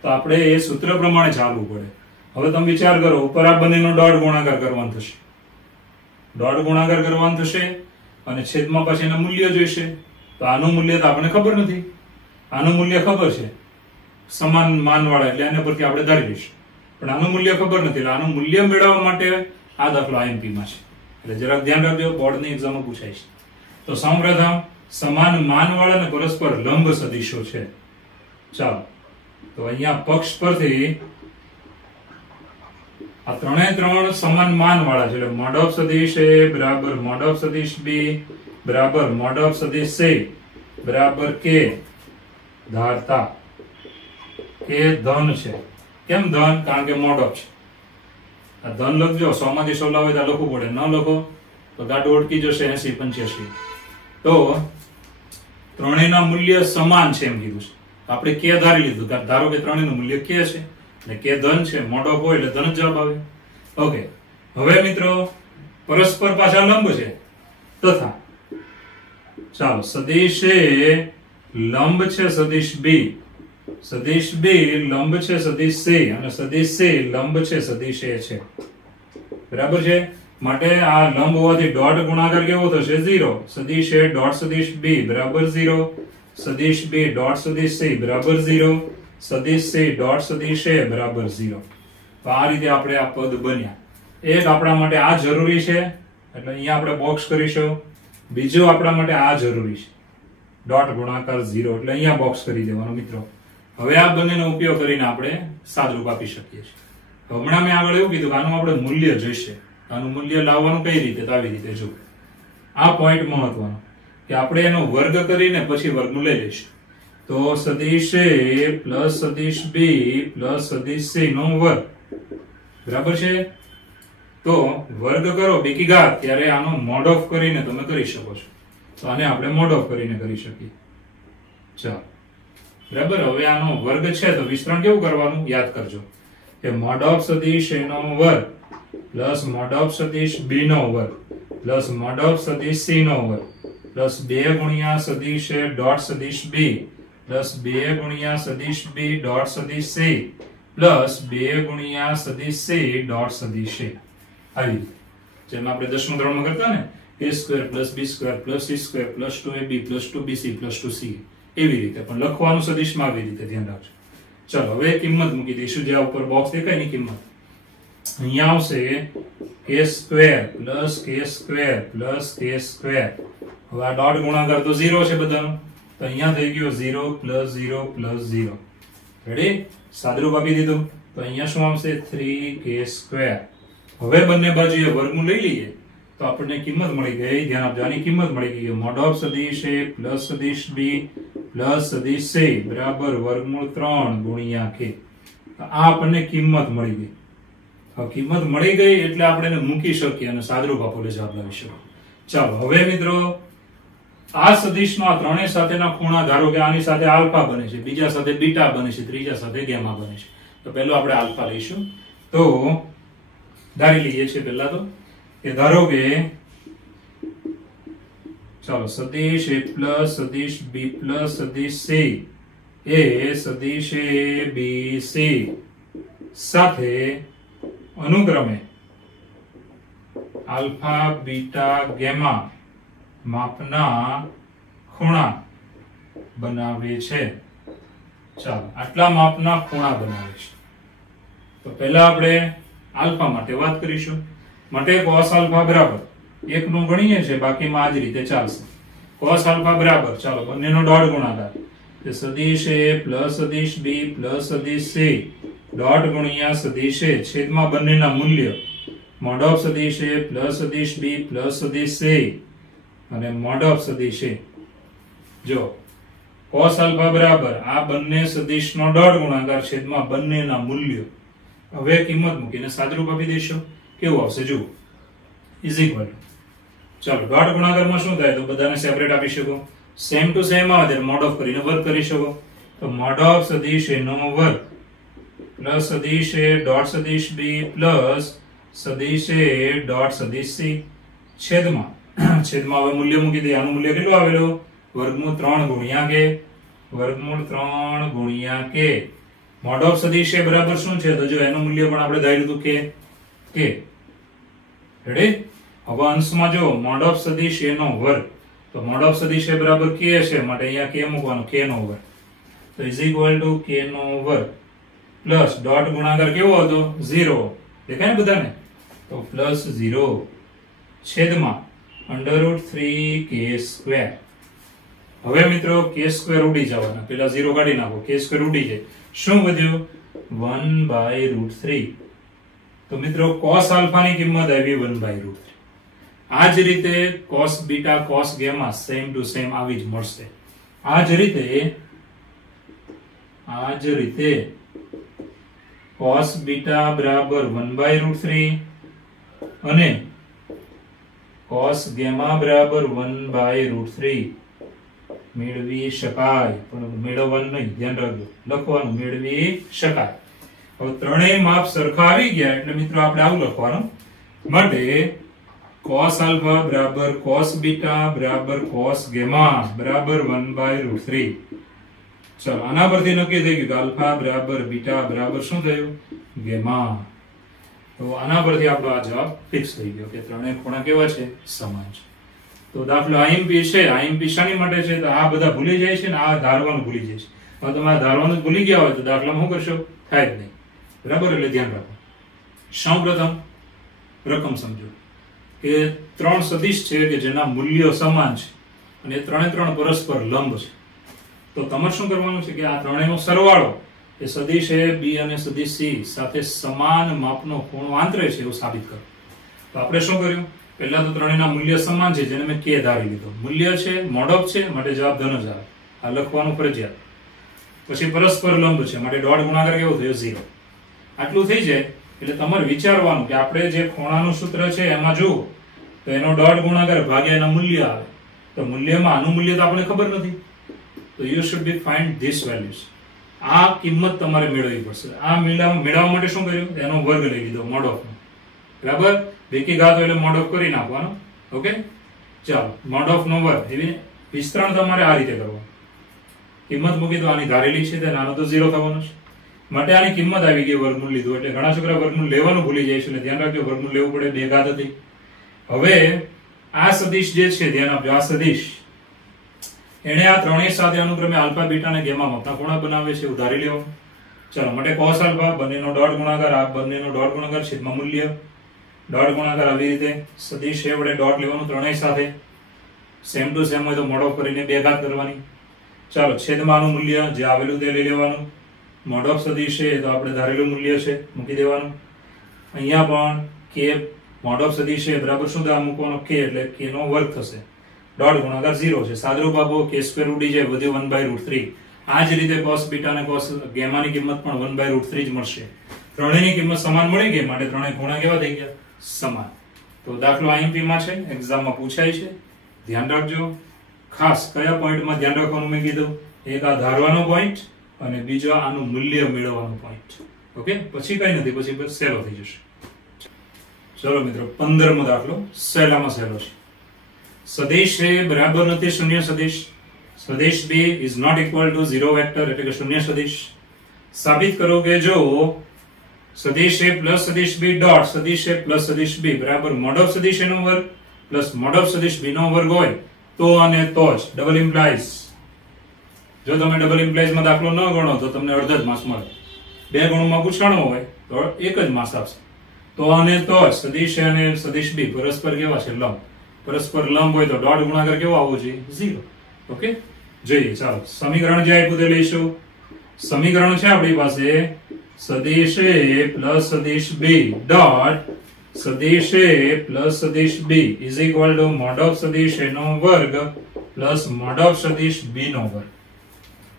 તો આપણે એ સૂત્ર પ્રમાણે ચાલવું પડે. હવે તમે વિચાર કરો, ઉપર આ બંનેનો ડોટ ગુણાકાર કરવાનો થશે, ડોટ ગુણાકાર કરવાનો થશે અને છેદમાં પછી એના મૂલ્ય જોઈશે. તો આનું મૂલ્ય તો આપણને ખબર નથી, આનું મૂલ્ય ખબર છે સમાન માનવાળા એટલે એના પરથી આપણે ધારી લઈશું, પણ આનું મૂલ્ય ખબર નથી. એટલે આનું મૂલ્ય મેળવવા માટે આ દાખલો આઈએમપી માં છે, એટલે જરાક ધ્યાન રાખજો, બોર્ડની એક્ઝામમાં પૂછાય છે. તો સૌપ્રથમ સમાન માનવાળા અને પરસ્પર લંબ સદિશો છે. ચાલો, તો અહીંયા પક્ષ પરથી આ ત્રણ સમાન માન વાળા છે એટલે મોડ ઓફ સદિશ A બરાબર મોડ ઓફ સદિશ B બરાબર મોડ ઓફ સદિશ C બરાબર K ધારતા કે ધન છે. કેમ ધન? કારણ કે મોડ ઓફ છે. આ ધન લખજો, 100 માંથી 100 લાવે તો લખવું પડે, ન લખો તો ગાડું અટકી જશે 80 85. તો ત્રણેયના મૂલ્ય સમાન છે એમ કીધું છે. આપણે કે ધારી લીધું, ધારો કે ત્રણેયનું મૂલ્ય કે છે ને કે ધન છે, મોડ ઓફ હોય એટલે ધન જવાબ આવે. ઓકે, હવે મિત્રો પરસ્પર પાછા લંબ છે તથા ચાલો સદિશ A લંબ છે સદિશ B, સદિશ B લંબ છે સદિશ C અને સદિશ C લંબ છે સદિશ A છે. બરાબર છે? માટે આ લંબ હોવાથી ડોટ ગુણાકાર કેવો થશે? 0. સદિશ A ડોટ સદિશ B બરાબર 0, સદિશ B ડોટ સદિશ C બરાબર 0, સદિશ C ડોટ સદિશ A બરાબર 0. તો આ રીતે આપણે આ પદ બન્યા. એક આપણા માટે આ જરૂરી છે એટલે અહીંયા આપણે બોક્સ કરીશું, બીજું આપણા માટે આ જરૂરી છે ડોટ ગુણાકાર 0 એટલે અહીંયા બોક્સ કરી દેવાનો મિત્રો. હવે આ બંનેનો ઉપયોગ કરીને આપણે સાદરૂપ આપી શકીએ છીએ. હમણાં મેં આગળ એવું કીધું કે આનું આપણે મૂલ્ય જોઈશે, આનું મૂલ્ય લાવવાનું કઈ રીતે? તો આવી રીતે જો આ પોઈન્ટ મહત્વનો કે આપણે એનો વર્ગ કરીને પછી વર્ગમૂળ લઈ લઈશું. તો સદિશ A પ્લસ સદિશ B પ્લસ સદિશ C નો વર્ગ બરાબર છે. તો વર્ગ કરો બેકી ઘાત ત્યારે આનો મોડ ઓફ કરીને તમે કરી શકો છો. તો આને આપણે મોડ ઓફ કરીને કરી શકીએ. ચાલો બરાબર. હવે આનો વર્ગ છે તો વિસ્તરણ કેવું કરવાનું યાદ કરજો કે મોડ ઓફ સદિશ a નો વર્ગ પ્લસ મોડ ઓફ સદિશ b નો વર્ગ પ્લસ મોડ ઓફ સદિશ c નો વર્ગ પ્લસ 2 ગુણ્યા સદિશ a ડોટ સદિશ b પ્લસ 2 ગુણ્યા સદિશ b ડોટ સદિશ c પ્લસ 2 ગુણ્યા સદિશ c ડોટ સદિશ a. આવી જેમ આપણે 10મા ધોરણમાં કરતા ને a square plus b square plus c square plus 2ab plus 2bc plus 2ca એવી રીતે પણ લખવાનું સદિશમાં આવી રીતે ધ્યાન રાખજો. ચલો હવે કિંમત મૂકી દઈશું. જે ઉપર બોક્સ દેખાય ની કિંમત અહીંયા આવશે k square plus k square plus k square. હવે આ ડોટ ગુણાકાર તો 0 છે બધાનો તો અહીંયા થઈ ગયો 0 પ્લસ 0 પ્લસ 0. રેડી? સાદરૂપ આપી દીધું તો અહીંયા શું આવશે 3k સ્ક્વેર. હવે બંને બાજુએ વર્ગમૂળ લઈ લઈએ તો આપણને કિંમત મળી ગઈ. ધ્યાન આપજો આની કિંમત મળી ગઈ મોડ ઓફ સદિશ a પ્લસ સદિશ b પ્લસ સદિશ c બરાબર વર્ગમૂળ 3 ગુણ્યા k. આ આપણને કિંમત મળી ગઈ. હવે કિંમત મળી ગઈ એટલે આપણે એને મૂકી શકીએ અને સાદરૂપ આપોલે જવાબ લાવી શકીએ. ચાલો હવે મિત્રો આ સદિશનો આ ત્રણેય સાથેના ખૂણા ધારો કે આની સાથે આલ્ફા બને છે, બીજા સાથે બીટા બને છે, ત્રીજા સાથે ગામા બને છે. તો પહેલો આપણે આલ્ફા લઈશું. તો ધારી લઈએ છીએ પહેલા તો કે ધારો કે ચાલો સદિશ a પ્લસ સદિશ b પ્લસ સદિશ c એ સદિશ a b c સાથે અનુક્રમે આલ્ફા બીટા ગામા માપના ખૂણા બનાવે છે. ચાલો આટલા માપના ખૂણા બનાવે છે. તો પહેલા આપણે આલ્ફા માટે વાત કરીશું. માટે cos આલ્ફા બરાબર 1 નું ગણીએ છે, બાકીમાં આ જ રીતે ચાલશે. cos આલ્ફા બરાબર ચાલો બંનેનો ડોટ ગુણાકાર કે સદિશ a પ્લસ સદિશ b પ્લસ સદિશ c ડોટ ગુણ્યા સદિશ a છેદમાં બંનેના મૂલ્ય મોડ ઓફ સદિશ a પ્લસ સદિશ b પ્લસ સદિશ c અને મોડ ઓફ સદિશ a. જો cos આલ્ફા બરાબર આ બંને સદિશનો ડોટ ગુણાકાર છેદમાં બંનેના મૂલ્ય. હવે કિંમત મૂકીને સાદરૂપ આપી દઈશું. કેવું આવશે જુઓ ઇઝ ઇક્વલ ચાલો ડોટ ગુણાકારમાં શું થાય તો બધાને સેપરેટ આપી શકો. સેમ ટુ સેમ આવે ત્યારે મોડ ઓફ કરીને વર્ગ કરી શકો. તો મોડ ઓફ સદિશ a નો વર્ગ પ્લસ સદિશ a ડોટ સદિશ b પ્લસ સદિશ a ડોટ સદિશ c છેદમાં હવે મૂલ્ય મૂકી દઈએ. આનું મૂલ્ય કેટલું આવેલું વર્ગમૂળ 3 ગુણ્યા k વર્ગમૂળ 3 ગુણ્યા k. મોડ ઓફ સદિશ a બરાબર શું છે તો જો એનું મૂલ્ય પણ આપણે ધારી લીધું k. રેડી? હવે અંશમાં જો મોડ ઓફ સદિશ a નો વર્ગ તો મોડ ઓફ સદિશ a બરાબર k છે માટે અહીંયા k મૂકવાનો k નો વર્ગ. તો ઇઝ ઇક્વલ ટુ k નો વર્ગ પ્લસ ડોટ ગુણાકાર કેવો હતો 0 દેખાય ને બધાને તો પ્લસ 0 છેદમાં √3k સ્ક્વેર. હવે મિત્રો k સ્ક્વેર ઉડી જવાના પેલા 0 કાઢી નાખો k સ્ક્વેર ઉડી જાય. શું વધ્યું 1/√3. તો મિત્રો cos આલ્ફા ની કિંમત આવી 1/√3. આ જ રીતે cos beta cos gamma same to same આવી જ મળશે. આ જ રીતે cos બીટા બરાબર 1/√3 અને cos ગામા બરાબર 1/√3 મેળવી શકાય. પણ મેળવવાનું નહીં, ધ્યાન રાખજો લખવાનું મેળવી શકાય. હવે ત્રણેય માપ સરખા આવી ગયા એટલે મિત્રો આપણે આવું લખવાનું. માટે cos આલ્ફા બરાબર cos બીટા બરાબર cos ગામા બરાબર 1/√3. ચાલો આના પરથી નક્કી થઈ ગયું કે આલ્ફા બરાબર બીટા બરાબર શું થયું ગામા. તો આના પરથી આપણો આ જવાબ ફિક્સ થઈ ગયો કે ત્રણેય ખૂણા કેવા છે સમાન છે. તો દાખલો IMP છે. IMP શાની માટે છે તો આ બધા ભૂલી જાય છે ને આ ધારવાનું ભૂલી જાય છે. હવે તમે આ ધારવાનું જ ભૂલી ગયા હોય તો દાખલામાં શું કરશો થાય જ નહીં. બરાબર? એટલે ધ્યાન રાખો. સૌપ્રથમ રકમ સમજો કે ત્રણ સદિશ છે કે જેના મૂલ્યો સમાન છે અને એ ત્રણે ત્રણ પરસ્પર લંબ છે. તો તમારે શું કરવાનું છે કે આ ત્રણેયનો સરવાળો એ સદિશ a b અને સદિશ c સાથે સમાન માપનો ખૂણો આંતરે છે એવું સાબિત કરો. તો આપણે શું કર્યું પહેલા તો ત્રણેયના મૂલ્ય સમાન છે જેને મેં k ધારી લીધો. મૂલ્ય છે મોડ ઓફ છે માટે જવાબ ધન જ આવે. આ લખવાનું ફરજિયાત. પછી પરસ્પર લંબ છે માટે ડોટ ગુણાકાર કેવો થયો 0. આટલું થઈ જાય એટલે તમારે વિચારવાનું કે આપણે જે ખૂણાનું સૂત્ર છે એમાં જુઓ તો એનો ડોટ ગુણાકાર ભાગ્યા એના મૂલ્ય આવે. તો મૂલ્યમાં આનું મૂલ્ય તો આપણે ખબર નથી તો you should be find this values. આ કિંમત તમારે મેળવવી પડશે. આ મેળવવા માટે શું કર્યું? એનો વર્ગ લઈ લીધો મોડ ઓફ નો. બરાબર, બેકી ઘાત હોય એટલે મોડ ઓફ કરી નાખવાનો. ઓકે, ચાલો મોડ ઓફ નો વર્ગ. એવી વિસ્તરણ તમારે આ રીતે કરવાનું. કિંમત મૂકી તો આની ધારેલી છે તે નાનો તો 0 થવાનો છે. માટે આની કિંમત આવી ગઈ, વર્ગમૂળ લીધું. એટલે ઘણા છોકરા વર્ગમૂળ લેવાનું ભૂલી જાય છે, એટલે ધ્યાન રાખજો વર્ગમૂળ લેવું પડે. બે ઘાત હતી. હવે આ સદિશ જે છે, ધ્યાન આપજો, આ સદિશ એને આ ત્રણેય સાથે અનુક્રમે આલ્ફા બીટા અને ગેમા મોટા ખૂણા બનાવે છે. ઉધારી લેવાનું. ચાલો, માટે cos આલ્ફા બંનેનો ડોટ ગુણાકાર, આ બંનેનો ડોટ ગુણાકાર, છેદમાં મૂલ્ય ડોટ ગુણાકાર. આવી રીતે સદિશ એ વડે ડોટ લેવાનું ત્રણેય સાથે. સેમ ટુ સેમ હોય તો મોડ ઓફ કરીને બે ઘાત કરવાની. ચાલો, છેદમાં આનું મૂલ્ય જે આવેલું તે લઈ લેવાનું. મોડ ઓફ સદિશ છે તો આપણે ધારેલું મૂલ્ય છે મૂકી દેવાનું. અહીંયા પણ કે મોડ ઓફ સદિશ છે બરાબર શું થાય? મૂકવાનો k, એટલે k નો વર્ગ થશે. ડોટ ગુણાકાર 0 છે. સાદરૂપ આપો, k સ્ક્વેર ઉડી જાય, વધ્યું 1/√3. આ જ રીતે cos બીટા અને cos ગેમાની કિંમત પણ 1/√3 જ મળશે. ત્રણેયની કિંમત સમાન મળી ગઈ, માટે ત્રણેય ખૂણા કેવા થઈ ગયા? સમાન. તો દાખલો IMP માં છે, એક્ઝામમાં પૂછાય છે, ધ્યાન રાખજો. ખાસ કયા પોઈન્ટમાં ધ્યાન રાખવાનું મેં કીધું? એક આ ધારવાનો પોઈન્ટ અને બીજો આનું મૂલ્ય મેળવવાનો પોઈન્ટ. ઓકે, પછી કઈ નથી, પછી સહેલો થઈ જશે. ચલો મિત્રો, 15મો દાખલો સહેલામાં સહેલો છે. સદિશ A બરાબર નથી શૂન્ય સદિશ. સદિશ B is not equal to 0 vector, એટલે કે શૂન્ય સદિશ. સાબિત કરો કે જો સદિશ A પ્લસ સદિશ B ડોટ સદિશ A પ્લસ સદિશ B બરાબર મોડ ઓફ સદિશ A નો વર્ગ પ્લસ મોડ ઓફ સદિશ B નો વર્ગ હોય તો અને તો જ ડબલ ઇમ્પ્લાઇઝ. જો તમે ડબલ ઇમ્પ્લાઇઝ માં દાખલો ન ગણો તો તમને અડધા જ માર્ક્સ મળે. બે ગણોમાં પૂછવાનું હોય તો એક જ માર્ક્સ આપશે. તો અને તો જ સદિશ A અને સદિશ B પરસ્પર કેવા છે? લંબ. પરસ્પર લંબ હોય તો ડોટ ગુણાકાર કેવો આવવો જોઈએ? 0. ઓકે, જોઈએ. ચાલો, સમીકરણ જે આપ્યું તે લઈશું. સમીકરણ છે આપણી પાસે સદિશ A પ્લસ સદિશ B ડોટ સદિશ A પ્લસ સદિશ B is equal to mod of સદિશ A નો વર્ગ પ્લસ મોડ ઓફ સદિશ B નો વર્ગ.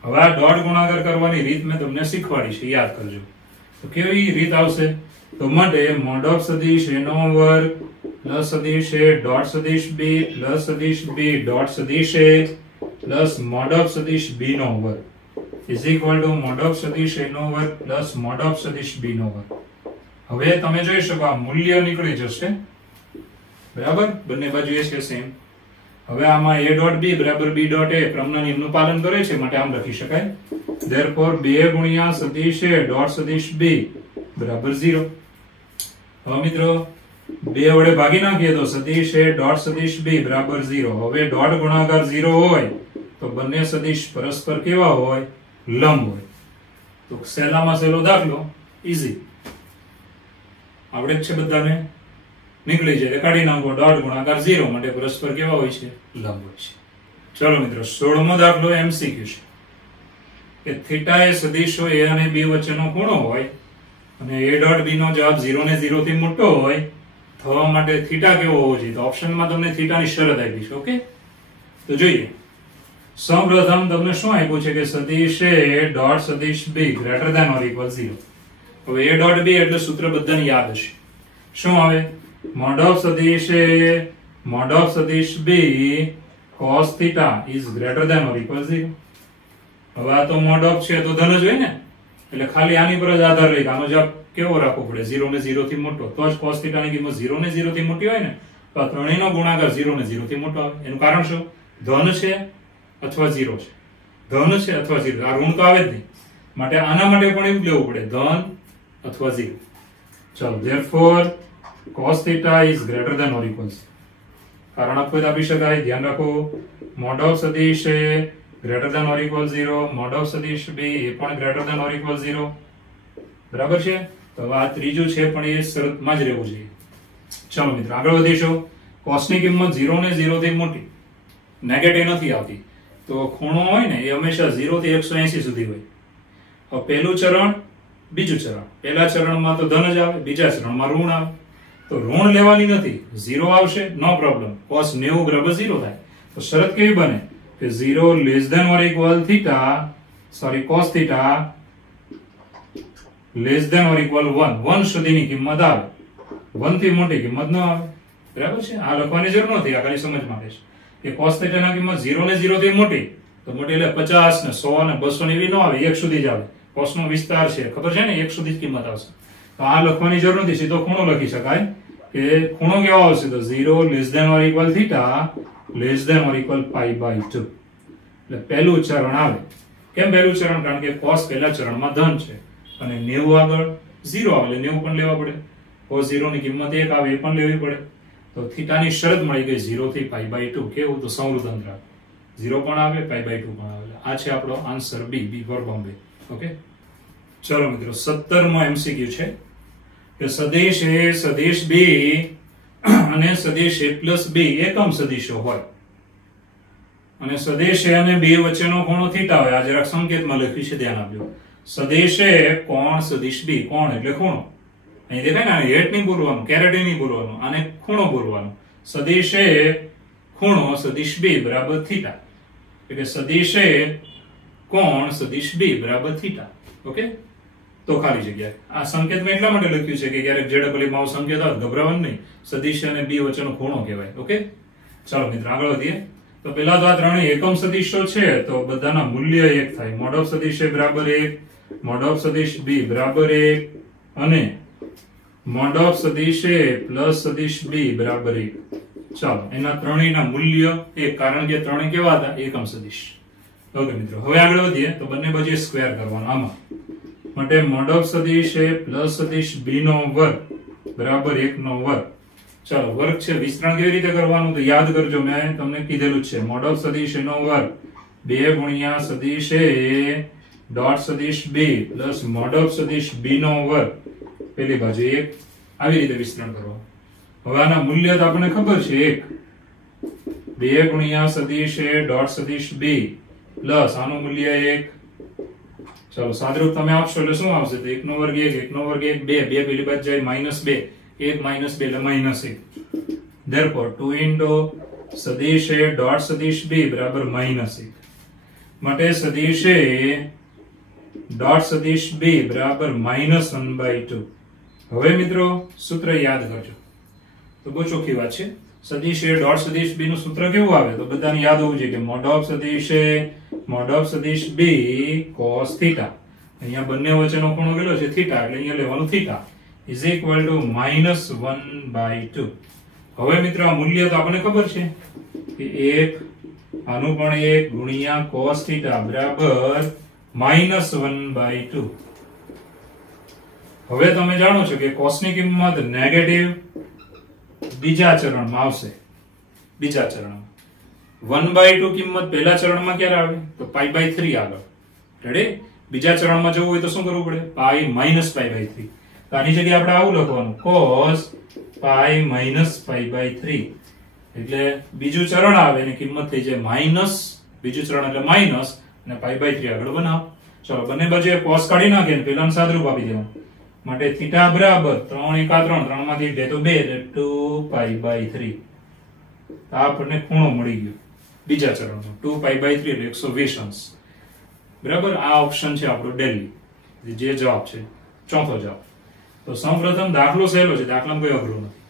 હવે આ ડોટ ગુણાકાર કરવાની રીત મેં તમને શીખવાડી છે, યાદ કરજો. તો કેવી રીત આવશે? તો માટે મોડ ઓફ સદિશ A નો વર્ગ પ્લસ સદિશ A ડોટ સદિશ B પ્લસ સદિશ B ડોટ સદિશ A પ્લસ મોડ ઓફ સદિશ B નો વર્ગ is equal to mod of સદિશ A નો વર્ગ પ્લસ મોડ ઓફ સદિશ B નો વર્ગ. હવે તમે જોઈ શકો આ મૂલ્ય નીકળી જશે. બરાબર, બંને બાજુ એ છે સેમ. હવે આમાં A ડોટ B બરાબર B ડોટ A ક્રમના નિયમનું પાલન કરે છે, માટે આમ લખી શકાય. ધેરફોર 2 ગુણ્યા સદિશ A ડોટ સદિશ B બરાબર 0. હવે મિત્રો 2 વડે ભાગી નાખીએ તો સદિશ A ડોટ સદિશ B બરાબર 0. હવે ડોટ ગુણાકાર 0 હોય તો બંને સદિશ પરસ્પર કેવા હોય? લંબ હોય. તો સહેલામાં સહેલો દાખલો, ઈઝી. આવડે જ છે બધાને? નીકળી જાય કાઢી નાખો. ડોટ ગુણાકાર 0 માટે પરસ્પર કેવા હોય છે? લંબ હોય છે. ચલો મિત્રો, 16મો દાખલો MCQ છે કે થીટા એ સદિશો A અને B વચ્ચેનો ખૂણો હોય અને A ડોટ B નો જવાબ 0 ને 0 થી મોટો હોય થવા માટે થીટા કેવો હોવો જોઈએ? તો ઓપ્શનમાં તમને થીટાની શરત આપી છે. ઓકે, તો જોઈએ. સૌપ્રથમ તમને શું આપ્યું છે કે સદિશ A ડોટ સદિશ B greater than or equal 0. હવે A ડોટ B એટલે સૂત્ર બધાને યાદ હશે. શું આવે? મોડ ઓફ સદિશ A મોડ ઓફ સદિશ B cos theta is greater than or equal 0. હવે આ તો મોડ ઓફ છે તો ધન જ હોય ને, એટલે ખાલી આની પર જ આધાર રહી. આનો જવાબ કેવો રાખવો પડે? 0 ને 0 થી મોટો. તો જ cos theta ની કિંમત 0 ને 0 થી મોટી હોય ને, તો આ ત્રણેયનો ગુણાકાર 0 ને 0 થી મોટો આવે. એનું કારણ શું? ધન છે અથવા 0 છે. ધન છે અથવા 0. આ ઋણ તો આવે જ નહીં, માટે આના માટે પણ એવું લેવું પડે, ધન અથવા 0. ચલો, therefore cos theta is greater than or equal 0. કારણ આપવું આપી શકાય. ધ્યાન રાખો, મોડ ઓફ સદિશ A greater than or equal 0, mode of સદિશ B એ પણ greater than or equal 0. બરાબર છે? તો આ ત્રીજું છે પણ એ શરતમાં જ રહેવું જોઈએ. ચલો મિત્રો, આગળ વધીશું. cos ની કિંમત 0 ને 0 થી મોટી, નેગેટિવ નથી આવતી. તો ખૂણો હોય ને એ હંમેશા 0 થી 180 સુધી હોય. હવે પહેલું ચરણ, બીજું ચરણ. પહેલા ચરણમાં તો ધન જ આવે, બીજા ચરણમાં ઋણ આવે. તો ઋણ લેવાની નથી, 0 આવશે, નો પ્રોબ્લેમ. cos 90 બરાબર 0 થાય. તો શરત કેવી બને કે 0 less than or equal theta, sorry cos theta less than or equal 1. 1 સુધીની કિંમત આવે, 1 થી મોટી કિંમત ન આવે. બરાબર છે? આ લખવાની જરૂર નથી, આ ખાલી સમજ માટે છે કે cos theta ના કિંમત 0 ને 0 થી મોટી તો તો મોટી એટલે 50 ને 100 ને 200 ને એવી ન આવે, 1 સુધી જ આવે. કોસનો વિસ્તાર છે ખબર છે ને, 1 સુધી જ કિંમત આવશે. તો આ લખવાની જરૂર નથી, સીધો ખૂણો લખી શકાય કે ખૂણો કેવો આવશે તો 0 less than or equal theta less than or equal pi by 2. એટલે પહેલું ચરણ આવે. કેમ પહેલું ચરણ? કારણ કે cos પહેલા ચરણમાં ધન છે અને 90 આગળ 0 આવે એટલે 90 પણ લેવા પડે. cos 0 ની કિંમત 1 આવે એ પણ લેવી પડે. તો થીટાની શરત મળી ગઈ 0 થી પાઈ બાય 2. કેવું? તો સંવૃત અંતરાલ 0 પણ આવે, પાઈ બાય 2 પણ આવે. આ છે આપણો answer B for Bombay. Okay, ચલો મિત્રો 17મો એમસીક્યુ છે કે સદિશ A સદિશ B અને સદિશ A પ્લસ B એકમ સદિશો હોય અને સદિશ A અને B વચ્ચેનો ખૂણો થીટા હોય. આ જરાક સંકેતમાં લખ્યું છે, ધ્યાન આપજો. સદિશ A કોણ સદિશ B. કોણ એટલે ખૂણો. અહીં દેખાય ને, હેટ નહીં બોલવાનું, કેરેટી નહીં બોલવાનું, આને ખૂણો બોલવાનું. સદિશ A ખૂણો સદિશ B બરાબર થીટા. એટલે સદિશ A કોણ સદિશ B બરાબર થીટા. ઓકે, તો ખાલી જગ્યા. આ સંકેતમાં એટલા માટે લખ્યું છે કે ક્યારેક જેડબલ માં સંકેત આવે ગભરાવાનું નહીં. સદિશ અને B વચ્ચેનો ખૂણો કહેવાય. ઓકે, ચાલો મિત્રો આગળ વધીએ. તો પેલા તો આ ત્રણેય એકમ સદિશો છે તો બધાના મૂલ્ય 1 થાય. મોડ ઓફ સદિશ A બરાબર 1, મોડ ઓફ સદિશ B બરાબર 1 અને મોડ ઓફ સદિશ A પ્લસ સદિશ B બરાબર 1. ચાલો, એના ત્રણેયના મૂલ્ય 1, કારણ કે ત્રણેય કેવા હતા? એકમ સદિશ. ઓકે મિત્રો, હવે આગળ વધીએ તો બંને બાજુએ સ્ક્વેર કરવાનો. આમાં માટે મોડ ઓફ સદિશ A પ્લસ સદિશ B નો વર્ગ બરાબર 1 નો વર્ગ. ચાલો, વર્ગ છે, વિસ્તરણ કેવી રીતે કરવાનું તો યાદ કરજો, મેં તમને કીધેલું છે. મોડ ઓફ સદિશ A નો વર્ગ 2 ગુણ્યા સદિશ A ડોટ સદિશ B પ્લસ મોડ ઓફ સદિશ B નો વર્ગ પેલી બાજુ 1. આવી રીતે વિસ્તરણ કરવાનું. હવે આના મૂલ્ય તો આપણને ખબર છે, 1 2 ગુણ્યા સદિશ A ડોટ સદિશ B પ્લસ આનું મૂલ્ય 1. ચાલો, સાદરૂપ તમે આપશો એટલે શું આવશે? તો 1 નો વર્ગ 1, 1 નો વર્ગ 1, 2 2 પેલી બાજુ જાય -2, 1 -2 એટલે -1. therefore 2 into સદિશ A ડોટ સદિશ B બરાબર -1. માટે સદિશ A ડોટ સદિશ B બરાબર -1/2. હવે મિત્રો સૂત્ર યાદ કરજો, તો બહુ ચોખ્ખી વાત છે. સદિશ A ડોટ સદિશ B નું સૂત્ર કેવું આવે તો બધાને યાદ હોવું જોઈએ કે મોડ ઓફ સદિશ A મોડ ઓફ સદિશ B cos θ. અહીંયા બંને વચ્ચેનો ખૂણો કેટલો છે? થીટા. એટલે અહીંયા લેવાનું થીટા is equal to -1/2. હવે મિત્રો આ મૂલ્ય તો આપણને ખબર છે કે 1 આનું પણ 1 ગુણ્યા cos θ બરાબર -1/2. હવે તમે જાણો છો કે cos ની કિંમત નેગેટિવ બીજા ચરણમાં આવશે. બીજા ચરણમાં 1/2 કિંમત પહેલા ચરણમાં ક્યારે આવે તો π/3 આગળ. રેડી? બીજા ચરણમાં જવું હોય તો શું કરવું પડે? પાઈ -π/3. તો આની જગ્યાએ આપણે આવું લખવાનું, cos π-π/3. એટલે બીજું ચરણ આવે એની કિંમત થઈ જાય માઈનસ, બીજું ચરણ એટલે માઈનસ અને π/3 આગળ બનાવો. ચલો, બંને બાજુએ cos કાઢી નાખીએ ને પેલાનું સાદરૂપ આપી દેવાનું. માટે થીટા બરાબર 3 × 3, 3 માંથી 2 તો 2 એટલે 2π/3. આપણને ખૂણો મળી ગયો બીજા ચરણનો 2π/3 એટલે 120 અંશ. બરાબર? આ ઓપ્શન છે આપણો દિલ્હી, જે જવાબ છે ચોથો જવાબ. તો સૌપ્રથમ દાખલો સહેલો છે, દાખલામાં કોઈ અઘરું નથી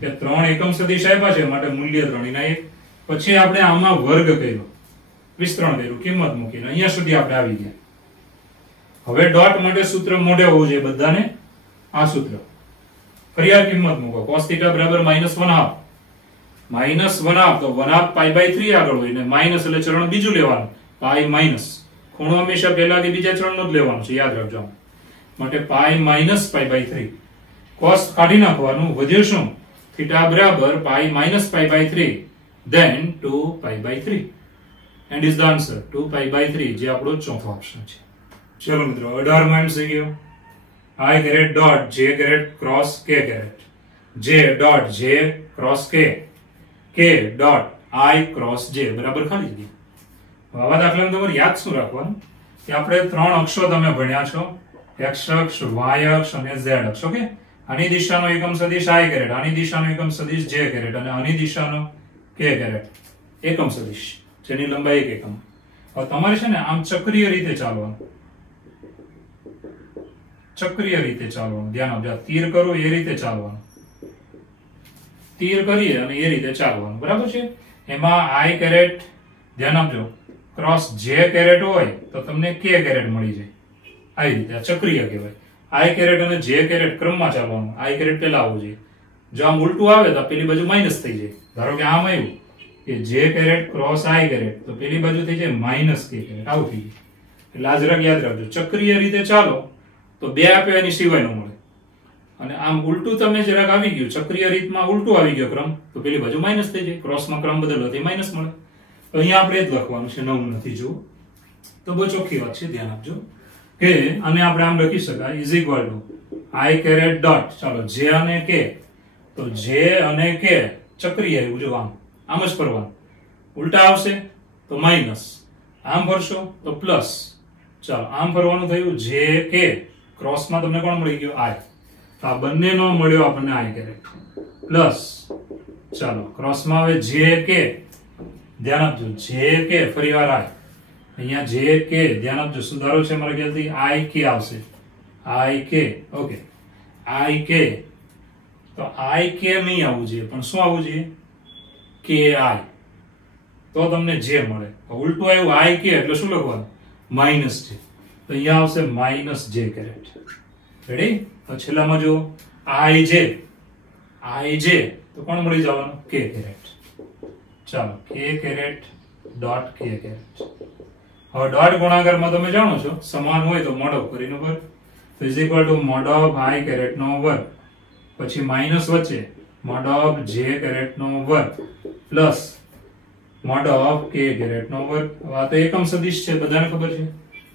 કે 3 એકમ સદિશ આપ્યા છે માટે મૂલ્ય 3 ના 1. પછી આપણે આમાં વર્ગ કર્યો, વિસ્તરણ કર્યું, કિંમત મૂકીને અહીંયા સુધી આપણે આવી ગયા. હવે ડોટ માટે સૂત્ર મોઢે હોવું જોઈએ બધાને. આ સૂત્ર ફરી આ કિંમત મૂકો, cos θ બરાબર -1/2. -1/2 તો 1/2 π/3 આગળ હોય ને માઈનસ એટલે ચરણ બીજું લેવાનું, પાઈ માઈનસ. ખૂણો હંમેશા પહેલા કે બીજા ચરણનો જ લેવાનો છે, યાદ રાખજો. માટે પાઈ -π/3. cos કાઢી નાખવાનું, વધ્યું શું? θ બરાબર પાઈ -π/3 then 2π/3 and is the answer 2π/3, જે આપણો ચોથો ઓપ્શન છે. ચલો મિત્રો 18મો MCQ. I caret dot j caret cross k caret j dot j cross k k dot I cross j બરાબર ખાલી જગ્યા. આવા દાખલામાં તમારે યાદ શું રાખવાનું કે આપણે 3 અક્ષો તમે ભણ્યા છો, x અક્ષ, y અક્ષ અને z અક્ષ. ઓકે, આની દિશાનો એકમ સદિશ I caret, આની દિશાનો એકમ સદિશ j caret અને આની દિશાનો k caret એકમ સદિશ જેની લંબાઈ 1 એકમ. હવે તમારે છે ને આમ ચક્રીય રીતે ચાલવાનું, ચક્રીય રીતે ચાલવાનું. ધ્યાન આપજો, તીર કરો એ રીતે ચાલવાનું, તીર કરીએ અને એ રીતે ચાલવાનું. બરાબર છે? એમાં I caret ધ્યાન આપજો, ક્રોસ જે કેરેટ હોય તો તમને કે કેરેટ મળી જાય. આવી રીતે આ ચક્રીય કહેવાય. આઈ કેરેટ અને જે કેરેટ ક્રમમાં ચાલવાનું. આઈ કેરેટ પેલા આવવું જોઈએ. જો આમ ઉલટું આવે તો પેલી બાજુ માઇનસ થઈ જાય. ધારો કે આમ આવ્યું કે જે કેરેટ ક્રોસ આઈ કેરેટ તો પેલી બાજુ થઈ જાય માઇનસ કે કેરેટ. આવું થઈ જાય. એટલે આ જરાક યાદ રાખજો. ચક્રીય રીતે ચાલો તો બે આપ્યો એની સિવાય ન મળે. અને આમ ઉલટું તમે જરાક આવી ગયું, ચક્રીય રીતમાં ઉલટું આવી ગયો ક્રમ તો પેલી બાજુ માઇનસ થઈ જાય. ક્રોસમાં ક્રમ બદલવાથી માઇનસ મળે. તો અહીંયા આપણે જ લખવાનું છે, નવું નથી. જુઓ તો બહુ ચોખ્ખી વાત છે, ધ્યાન આપજો કે આને આપણે આમ લખી શકાય is equal to I caret dot, ચાલો જે અને કે, તો જે અને કે ચક્રીય એવું જો આમ જ ફરવાનું. ઉલટા આવશે તો માઇનસ, આમ ફરશો તો પ્લસ. ચાલો આમ ફરવાનું થયું જે કે, ક્રોસમાં તમને કોણ મળી ગયો? આઈ. તો આ બંનેનો મળ્યો આપણને આઈ કેરેટ પ્લસ, ચાલો ક્રોસમાં આવે જે કે, ધ્યાન આપજો જે કે ફરીવાર આઈ. અહીંયા જે કે ધ્યાન આપજો, સુધારો છે મારા ખ્યાલથી આઈ કે આવશે. આઈ કે, ઓકે આઈ કે. તો આઈ કે નહીં આવવું જોઈએ, પણ શું આવવું જોઈએ? કે આઈ. તો તમને જે મળે. ઉલટું આવ્યું આઈ કે એટલે શું લખવાનું? માઇનસ છે. તો અહીંયા આવશે માઇનસ જે કેરેટ. રેડી? તો છેલ્લામાં જો આઈ જે, આઈ જે તો કોણ મળી જવાનું? કે કેરેટ. ચાલો કે કેરેટ ડોટ કે કેરેટ. હવે ડોટ ગુણાકારમાં તમે જાણો છો સમાન હોય તો મોડ ઓફ કરીને વર્ગ. તો is equal to mod of I caret નો વર્ગ, પછી માઇનસ વચ્ચે મોડ ઓફ જે કેરેટ નો વર્ગ plus mod of K caret નો વર્ગ. આ તો એકમ સદિશ છે, બધાને ખબર છે.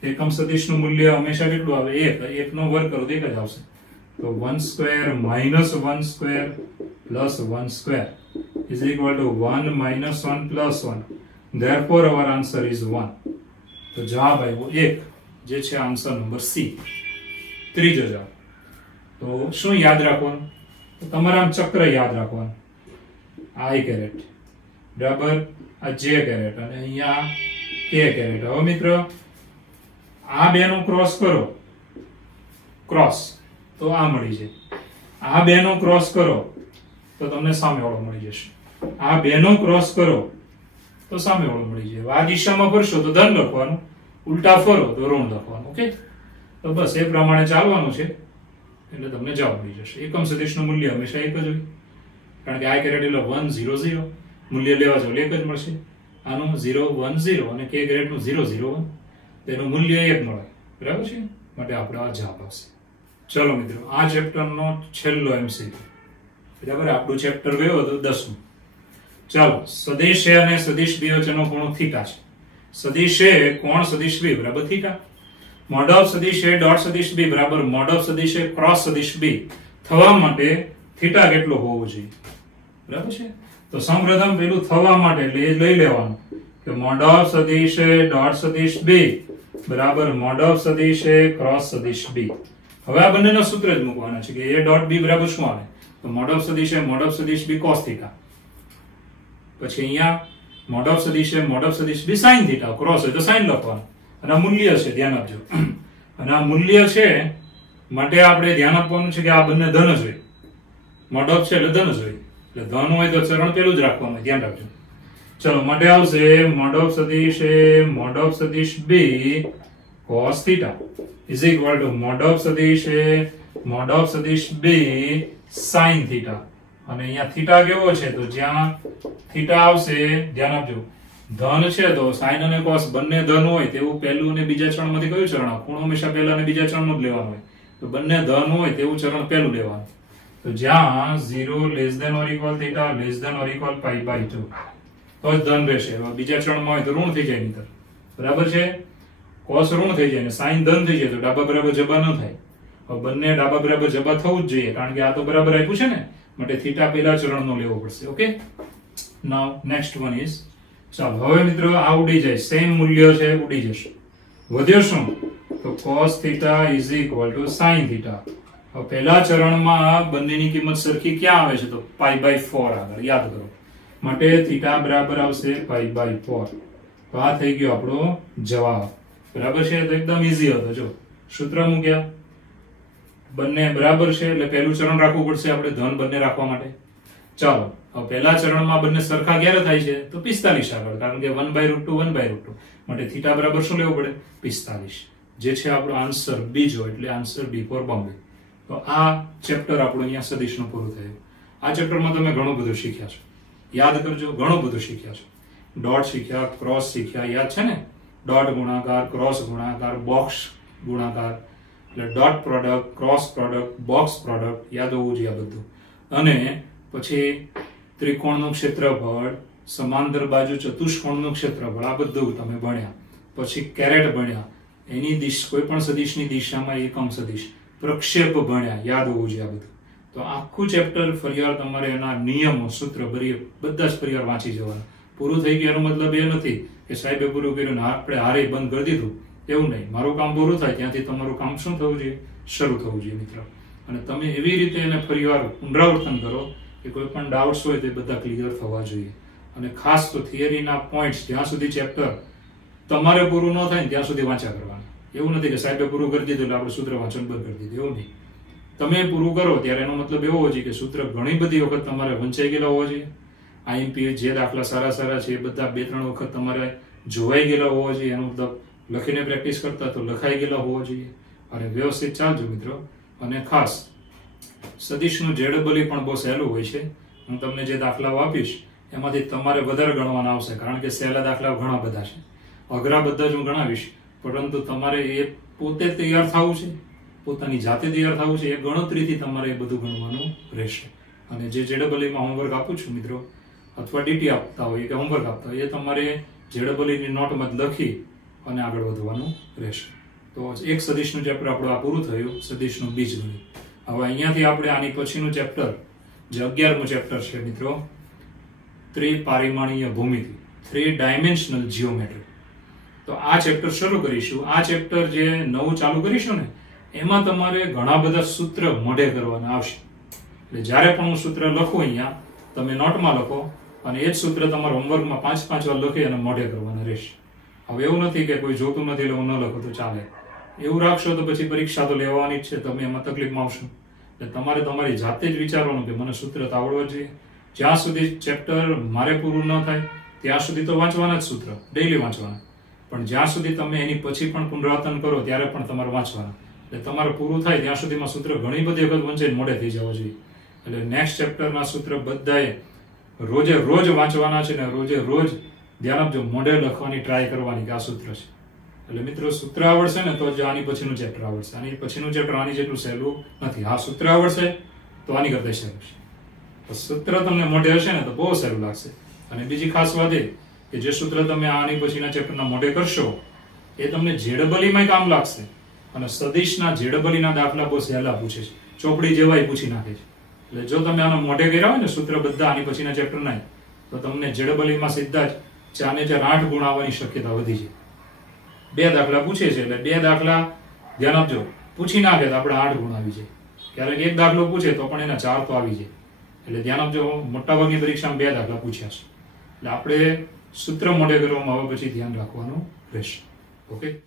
એકમ સદિશ નું મૂલ્ય હંમેશા કેટલું આવે? 1. 1 નો વર્ગ કરો તો 1 જ આવશે. તો 1 square minus 1 square plus 1 square is equal to 1 minus 1 plus 1. Therefore our answer is 1. તો જવાબ આવ્યો 1, જે છે આન્સર નંબર સી, ત્રીજો જવાબ. તો શું યાદ રાખવાનું? તો તમારે આમ ચક્ર યાદ રાખવાનું. આઈ કેરેટ બરાબર આ જે કેરેટ અને અહીંયા કે કેરેટ. હવે મિત્રો આ બે નો ક્રોસ કરો, ક્રોસ તો આ મળી જાય. આ બે નો ક્રોસ કરો તો તમને સામે વાળો મળી જશે. આ બે નો ક્રોસ કરો તો સામે વાળો મળી જાય. આ દિશામાં ફરશો તો ધન લખવાનું, ઉલટા ફરો તો ઋણ લખવાનું. ઓકે, તો બસ એ પ્રમાણે ચાલવાનું છે એટલે તમને જવાબ મળી જશે. એકમ સદિશનું મૂલ્ય હંમેશા એક જ હોય, કારણ કે આઈ કેરેટ એટલે 1 0 0 મૂલ્ય લેવા જાવ એક જ મળશે. આનું 0 1 0 અને કે કેરેટ નું 0 0 1, તેનું મૂલ્ય એક મળે. બરાબર છે? માટે આપણે આ જવાબ આવશે. ચલો મિત્રો, આ ચેપ્ટરનો છેલ્લો એમસીક્યુ. બરાબર, આપણું ચેપ્ટર ગયો હતું 10મું. ચાલો, સદિશ એ અને સદિશ બી વચ્ચેનો ખૂણો થીટા છે. સદિશ એ કોણ સદિશ બી બરાબર થીટા. મોડ ઓફ સદિશ એ ડોટ સદિશ બી બરાબર મોડ ઓફ સદિશ એ ક્રોસ સદિશ બી થવા માટે થીટા કેટલો હોવો જોઈએ? બરાબર છે? તો સૌપ્રથમ પેલું થવા માટે એટલે એ લઈ લેવાનું કે મોડ ઓફ સદિશ એ ડોટ સદિશ બી બરાબર મોડ ઓફ સદિશ એ ક્રોસ સદિશ બી. હવે આ બંનેના સૂત્ર જ મૂકવાના છે કે એ ડોટ બી બરાબર શું આવે? તો મોડ ઓફ સદિશ એ મોડ ઓફ સદિશ બી cos થીટા. પછી અહીંયા મોડ ઓફ સદિશ એ મોડ ઓફ સદિશ બી sin થીટા. ક્રોસ હોય તો sin લખવાનું. અને આ મૂલ્ય છે, ધ્યાન આપજો. અને આ મૂલ્ય છે માટે આપણે ધ્યાન આપવાનું છે કે આ બંને ધન જ હોય. મોડ ઓફ છે એટલે ધન જ હોય. એટલે ધન હોય તો ચરણ પેલું જ રાખવાનું, ધ્યાન રાખજો. ચલો, માટે આવશે મોડ ઓફ સદિશ એ મોડ ઓફ સદિશ બી cos theta is equal to mode of સદિશ એ મોડ ઓફ સદિશ બી sin થીટા. અને અહીંયા થીટા કેવો છે? તો જ્યાં થીટા આવશે, ધ્યાન આપજો, ધન છે તો sin અને cos બંને ધન હોય તેવું પહેલું અને બીજા ચરણમાંથી કયું ચરણ આવે? ખૂણો હંમેશા પહેલા અને બીજા ચરણમાં જ લેવાનું હોય. તો બંને ધન હોય તેવું ચરણ પહેલું લેવાનું. તો જ્યાં 0 less than or equal theta less than or equal pi by 2 તો જ ધન રહેશે. હવે બીજા ચરણમાં હોય તો ઋણ થઈ જાય નહીતર. બરાબર છે? cos ઋણ થઈ જાય ને sin ધન થઈ જાય તો ડાબા બરાબર જબા ન થાય. હવે બંને ડાબા બરાબર જબા થવું જ જોઈએ, કારણ કે આ તો બરાબર આપ્યું છે ને, માટે થીટા પહેલા ચરણનો લેવો પડશે. Okay, now next one is, ચાલો હવે મિત્રો આ ઉડી જાય, સેમ મૂલ્ય છે ઉડી જશે. વધ્યો શું? તો cos theta is equal two sin theta. હવે પહેલા ચરણમાં બંનેની કિંમત સરખી ક્યાં આવે છે? તો પાઈ બાય 4 આગળ, યાદ કરો. માટે થીટા બરાબર આવશે પાઈ બાય 4. તો આ થઈ ગયો આપણો જવાબ. બરાબર છે? તો એકદમ ઈઝી હતો. જો સૂત્ર મૂક્યા, બંને બરાબર છે એટલે પહેલું ચરણ રાખવું પડશે આપણે ધન બંને રાખવા માટે. ચાલો હવે પહેલા ચરણમાં બંને સરખા ક્યારે થાય છે તો 45 આગળ, કારણ કે 1/√2 1/√2 માટે થીટા બરાબર શું લેવું પડે 45, જે છે આપણો આન્સર બીજો, એટલે આન્સર બી ફોર બોમ્બે. તો આ ચેપ્ટર આપણું અહીંયા સદિશનું પૂરું થયું. આ ચેપ્ટરમાં તમે ઘણું બધું શીખ્યા છો, યાદ કરજો, ઘણું બધું શીખ્યા છો. ડોટ શીખ્યા, ક્રોસ શીખ્યા, યાદ છે ને? ડોટ ગુણાકાર, ક્રોસ ગુણાકાર, બોક્સ ગુણાકાર, એટલે dot product, cross product, box product યાદ હોવું જોઈએ આ બધું. અને પછી ત્રિકોણનું ક્ષેત્રફળ, સમાંતર બાજુ ચતુષ્કોણનું ક્ષેત્રફળ, આ બધું તમે ભણ્યા. પછી કેરેટ ભણ્યા, એની કોઈ પણ સદિશની દિશામાં એકમ સદિશ, પ્રક્ષેપ ભણ્યા, યાદ હોવું જોઈએ આ બધું. તો આખું ચેપ્ટર ફરીવાર તમારે એના નિયમો, સૂત્ર બધા જ ફરીવાર વાંચી જવાના. પૂરું થઈ ગયું એનો મતલબ એ નથી કે સાહેબે પૂરું કર્યું ને આપણે હારે બંધ કરી દીધું, એવું નહીં. મારું કામ પૂરું થાય ત્યાંથી તમારું કામ શું થવું જોઈએ? શરૂ થવું જોઈએ મિત્રો. અને તમે એવી રીતે એને ફરીવાર પુનરાવર્તન કરો કે કોઈ પણ ડાઉટ્સ હોય તે બધા ક્લિયર થવા જોઈએ. અને ખાસ તો થિયરીના પોઈન્ટ્સ જ્યાં સુધી ચેપ્ટર તમારે પૂરું ન થાય ત્યાં સુધી વાંચ્યા કરવાના. એવું નથી કે સાહેબે પૂરું કરી દીધું એટલે આપણે સૂત્ર વાંચન બંધ કરી દીધું, એવું નહીં. તમે પૂરું કરો ત્યારે એનો મતલબ એવો હોય છે કે સૂત્ર ઘણી બધી વખત તમારે વંચાઈ ગયેલા હોવા જોઈએ. આઈએમપી જે દાખલા સારા સારા છે એ બધા 2-3 વખત તમારે જોવાઈ ગયેલા હોવા જોઈએ. એનો મતલબ લખીને પ્રેક્ટિસ કરતા તો લખાઈ ગયેલા હોવા જોઈએ. અને વ્યવસ્થિત ચાલજો મિત્રો. અને ખાસ સદિશનું જેડબલી પણ બહુ સહેલું હોય છે. હું તમને જે દાખલાઓ આપીશ એમાંથી તમારે વધારે ગણવાના આવશે, કારણ કે સહેલા દાખલા ઘણા બધા છે. અઘરા બધા જ હું ગણાવીશ, પરંતુ તમારે એ પોતે તૈયાર થવું છે, પોતાની જાતે તૈયાર થવું છે. એ ગણતરીથી તમારે એ બધું ગણવાનું રહેશે. અને જે જેડબલીમાં હોમવર્ક આપું છું મિત્રો, અથવા ડીટી આપતા હોય કે હોમવર્ક આપતા હોય, એ તમારે જેડબલીની નોટમાં લખી અને આગળ વધવાનું રહેશે. તો એક સદિશનું ચેપ્ટર આપણું આ પૂરું થયું, સદિશનું બીજગણિત. હવે અહીંયાથી આપણે આની પછીનું ચેપ્ટર, જે 11મું ચેપ્ટર છે મિત્રો, ત્રિપારિમાણીય ભૂમિતિ, 3 ડાયમેન્શનલ જીઓમેટ્રી. તો આ ચેપ્ટર શરૂ કરીશું. આ ચેપ્ટર જે નવું ચાલુ કરીશું ને, એમાં તમારે ઘણા બધા સૂત્ર મોઢે કરવાના આવશે. એટલે જ્યારે પણ હું સૂત્ર લખું અહીંયા, તમે નોટમાં લખો અને એ જ સૂત્ર તમારા હોમવર્કમાં 5-5 વાર લખી અને મોઢે કરવાના રહેશે. હવે એવું નથી કે કોઈ જોતું નથી એટલે હું ન લખું તો ચાલે. એવું રાખશો તો પછી પરીક્ષા તો લેવાની જ છે, તમે એમાં તકલીફમાં આવશો. એટલે તમારે તમારી જાતે જ વિચારવાનું કે મને સૂત્ર તો આવડવા જોઈએ. જ્યાં સુધી ચેપ્ટર મારે પૂરું ન થાય ત્યાં સુધી તો વાંચવાના જ સૂત્ર, ડેઈલી વાંચવાના. પણ જ્યાં સુધી તમે એની પછી પણ પુનરાવર્તન કરો ત્યારે પણ તમારે વાંચવાના. એટલે તમારે પૂરું થાય ત્યાં સુધીમાં સૂત્ર ઘણી બધી વખત વંચાઈને મોઢે થઈ જવા જોઈએ. એટલે નેક્સ્ટ ચેપ્ટરના સૂત્ર બધાએ રોજે રોજ વાંચવાના છે ને રોજે રોજ ધ્યાન આપજો, મોઢે લખવાની ટ્રાય કરવાની કે આ સૂત્ર છે. એટલે મિત્રો સૂત્ર આવડશે ને તો જ આની પછીનું ચેપ્ટર આવડશે. આની પછીનું ચેપ્ટર આની જેટલું સહેલું નથી. હા, સૂત્ર આવડશે તો આની કરતા સહેલું છે. તો સૂત્ર તમને મોઢે હશે ને તો બહુ સહેલું લાગશે. અને બીજી ખાસ વાત એ કે જે સૂત્ર તમે આની પછીના ચેપ્ટરના મોઢે કરશો એ તમને જેડબલીમાં કામ લાગશે. અને સદિશના જેડબલીના દાખલા બહુ સહેલા પૂછે છે, ચોપડી જેવાય પૂછી નાખે છે. એટલે જો તમે આનો મોઢે કર્યા હોય ને સૂત્ર બધા આની પછીના ચેપ્ટર ના, તો તમને જેડબલીમાં સીધા જ 4 ને 4 8 ગુણ આવવાની શક્યતા વધી છે. 2 દાખલા પૂછે છે એટલે 2 દાખલા ધ્યાન આપજો, પૂછી નાખે તો આપણે 8 ગુણ આવી જાય. ક્યારેક એક દાખલો પૂછે તો પણ એના 4 તો આવી જાય. એટલે ધ્યાન આપજો, મોટાભાગની પરીક્ષામાં 2 દાખલા પૂછ્યા છે. એટલે આપણે સૂત્ર મોઢે કરવામાં આવે પછી ધ્યાન રાખવાનું રહેશે. ઓકે.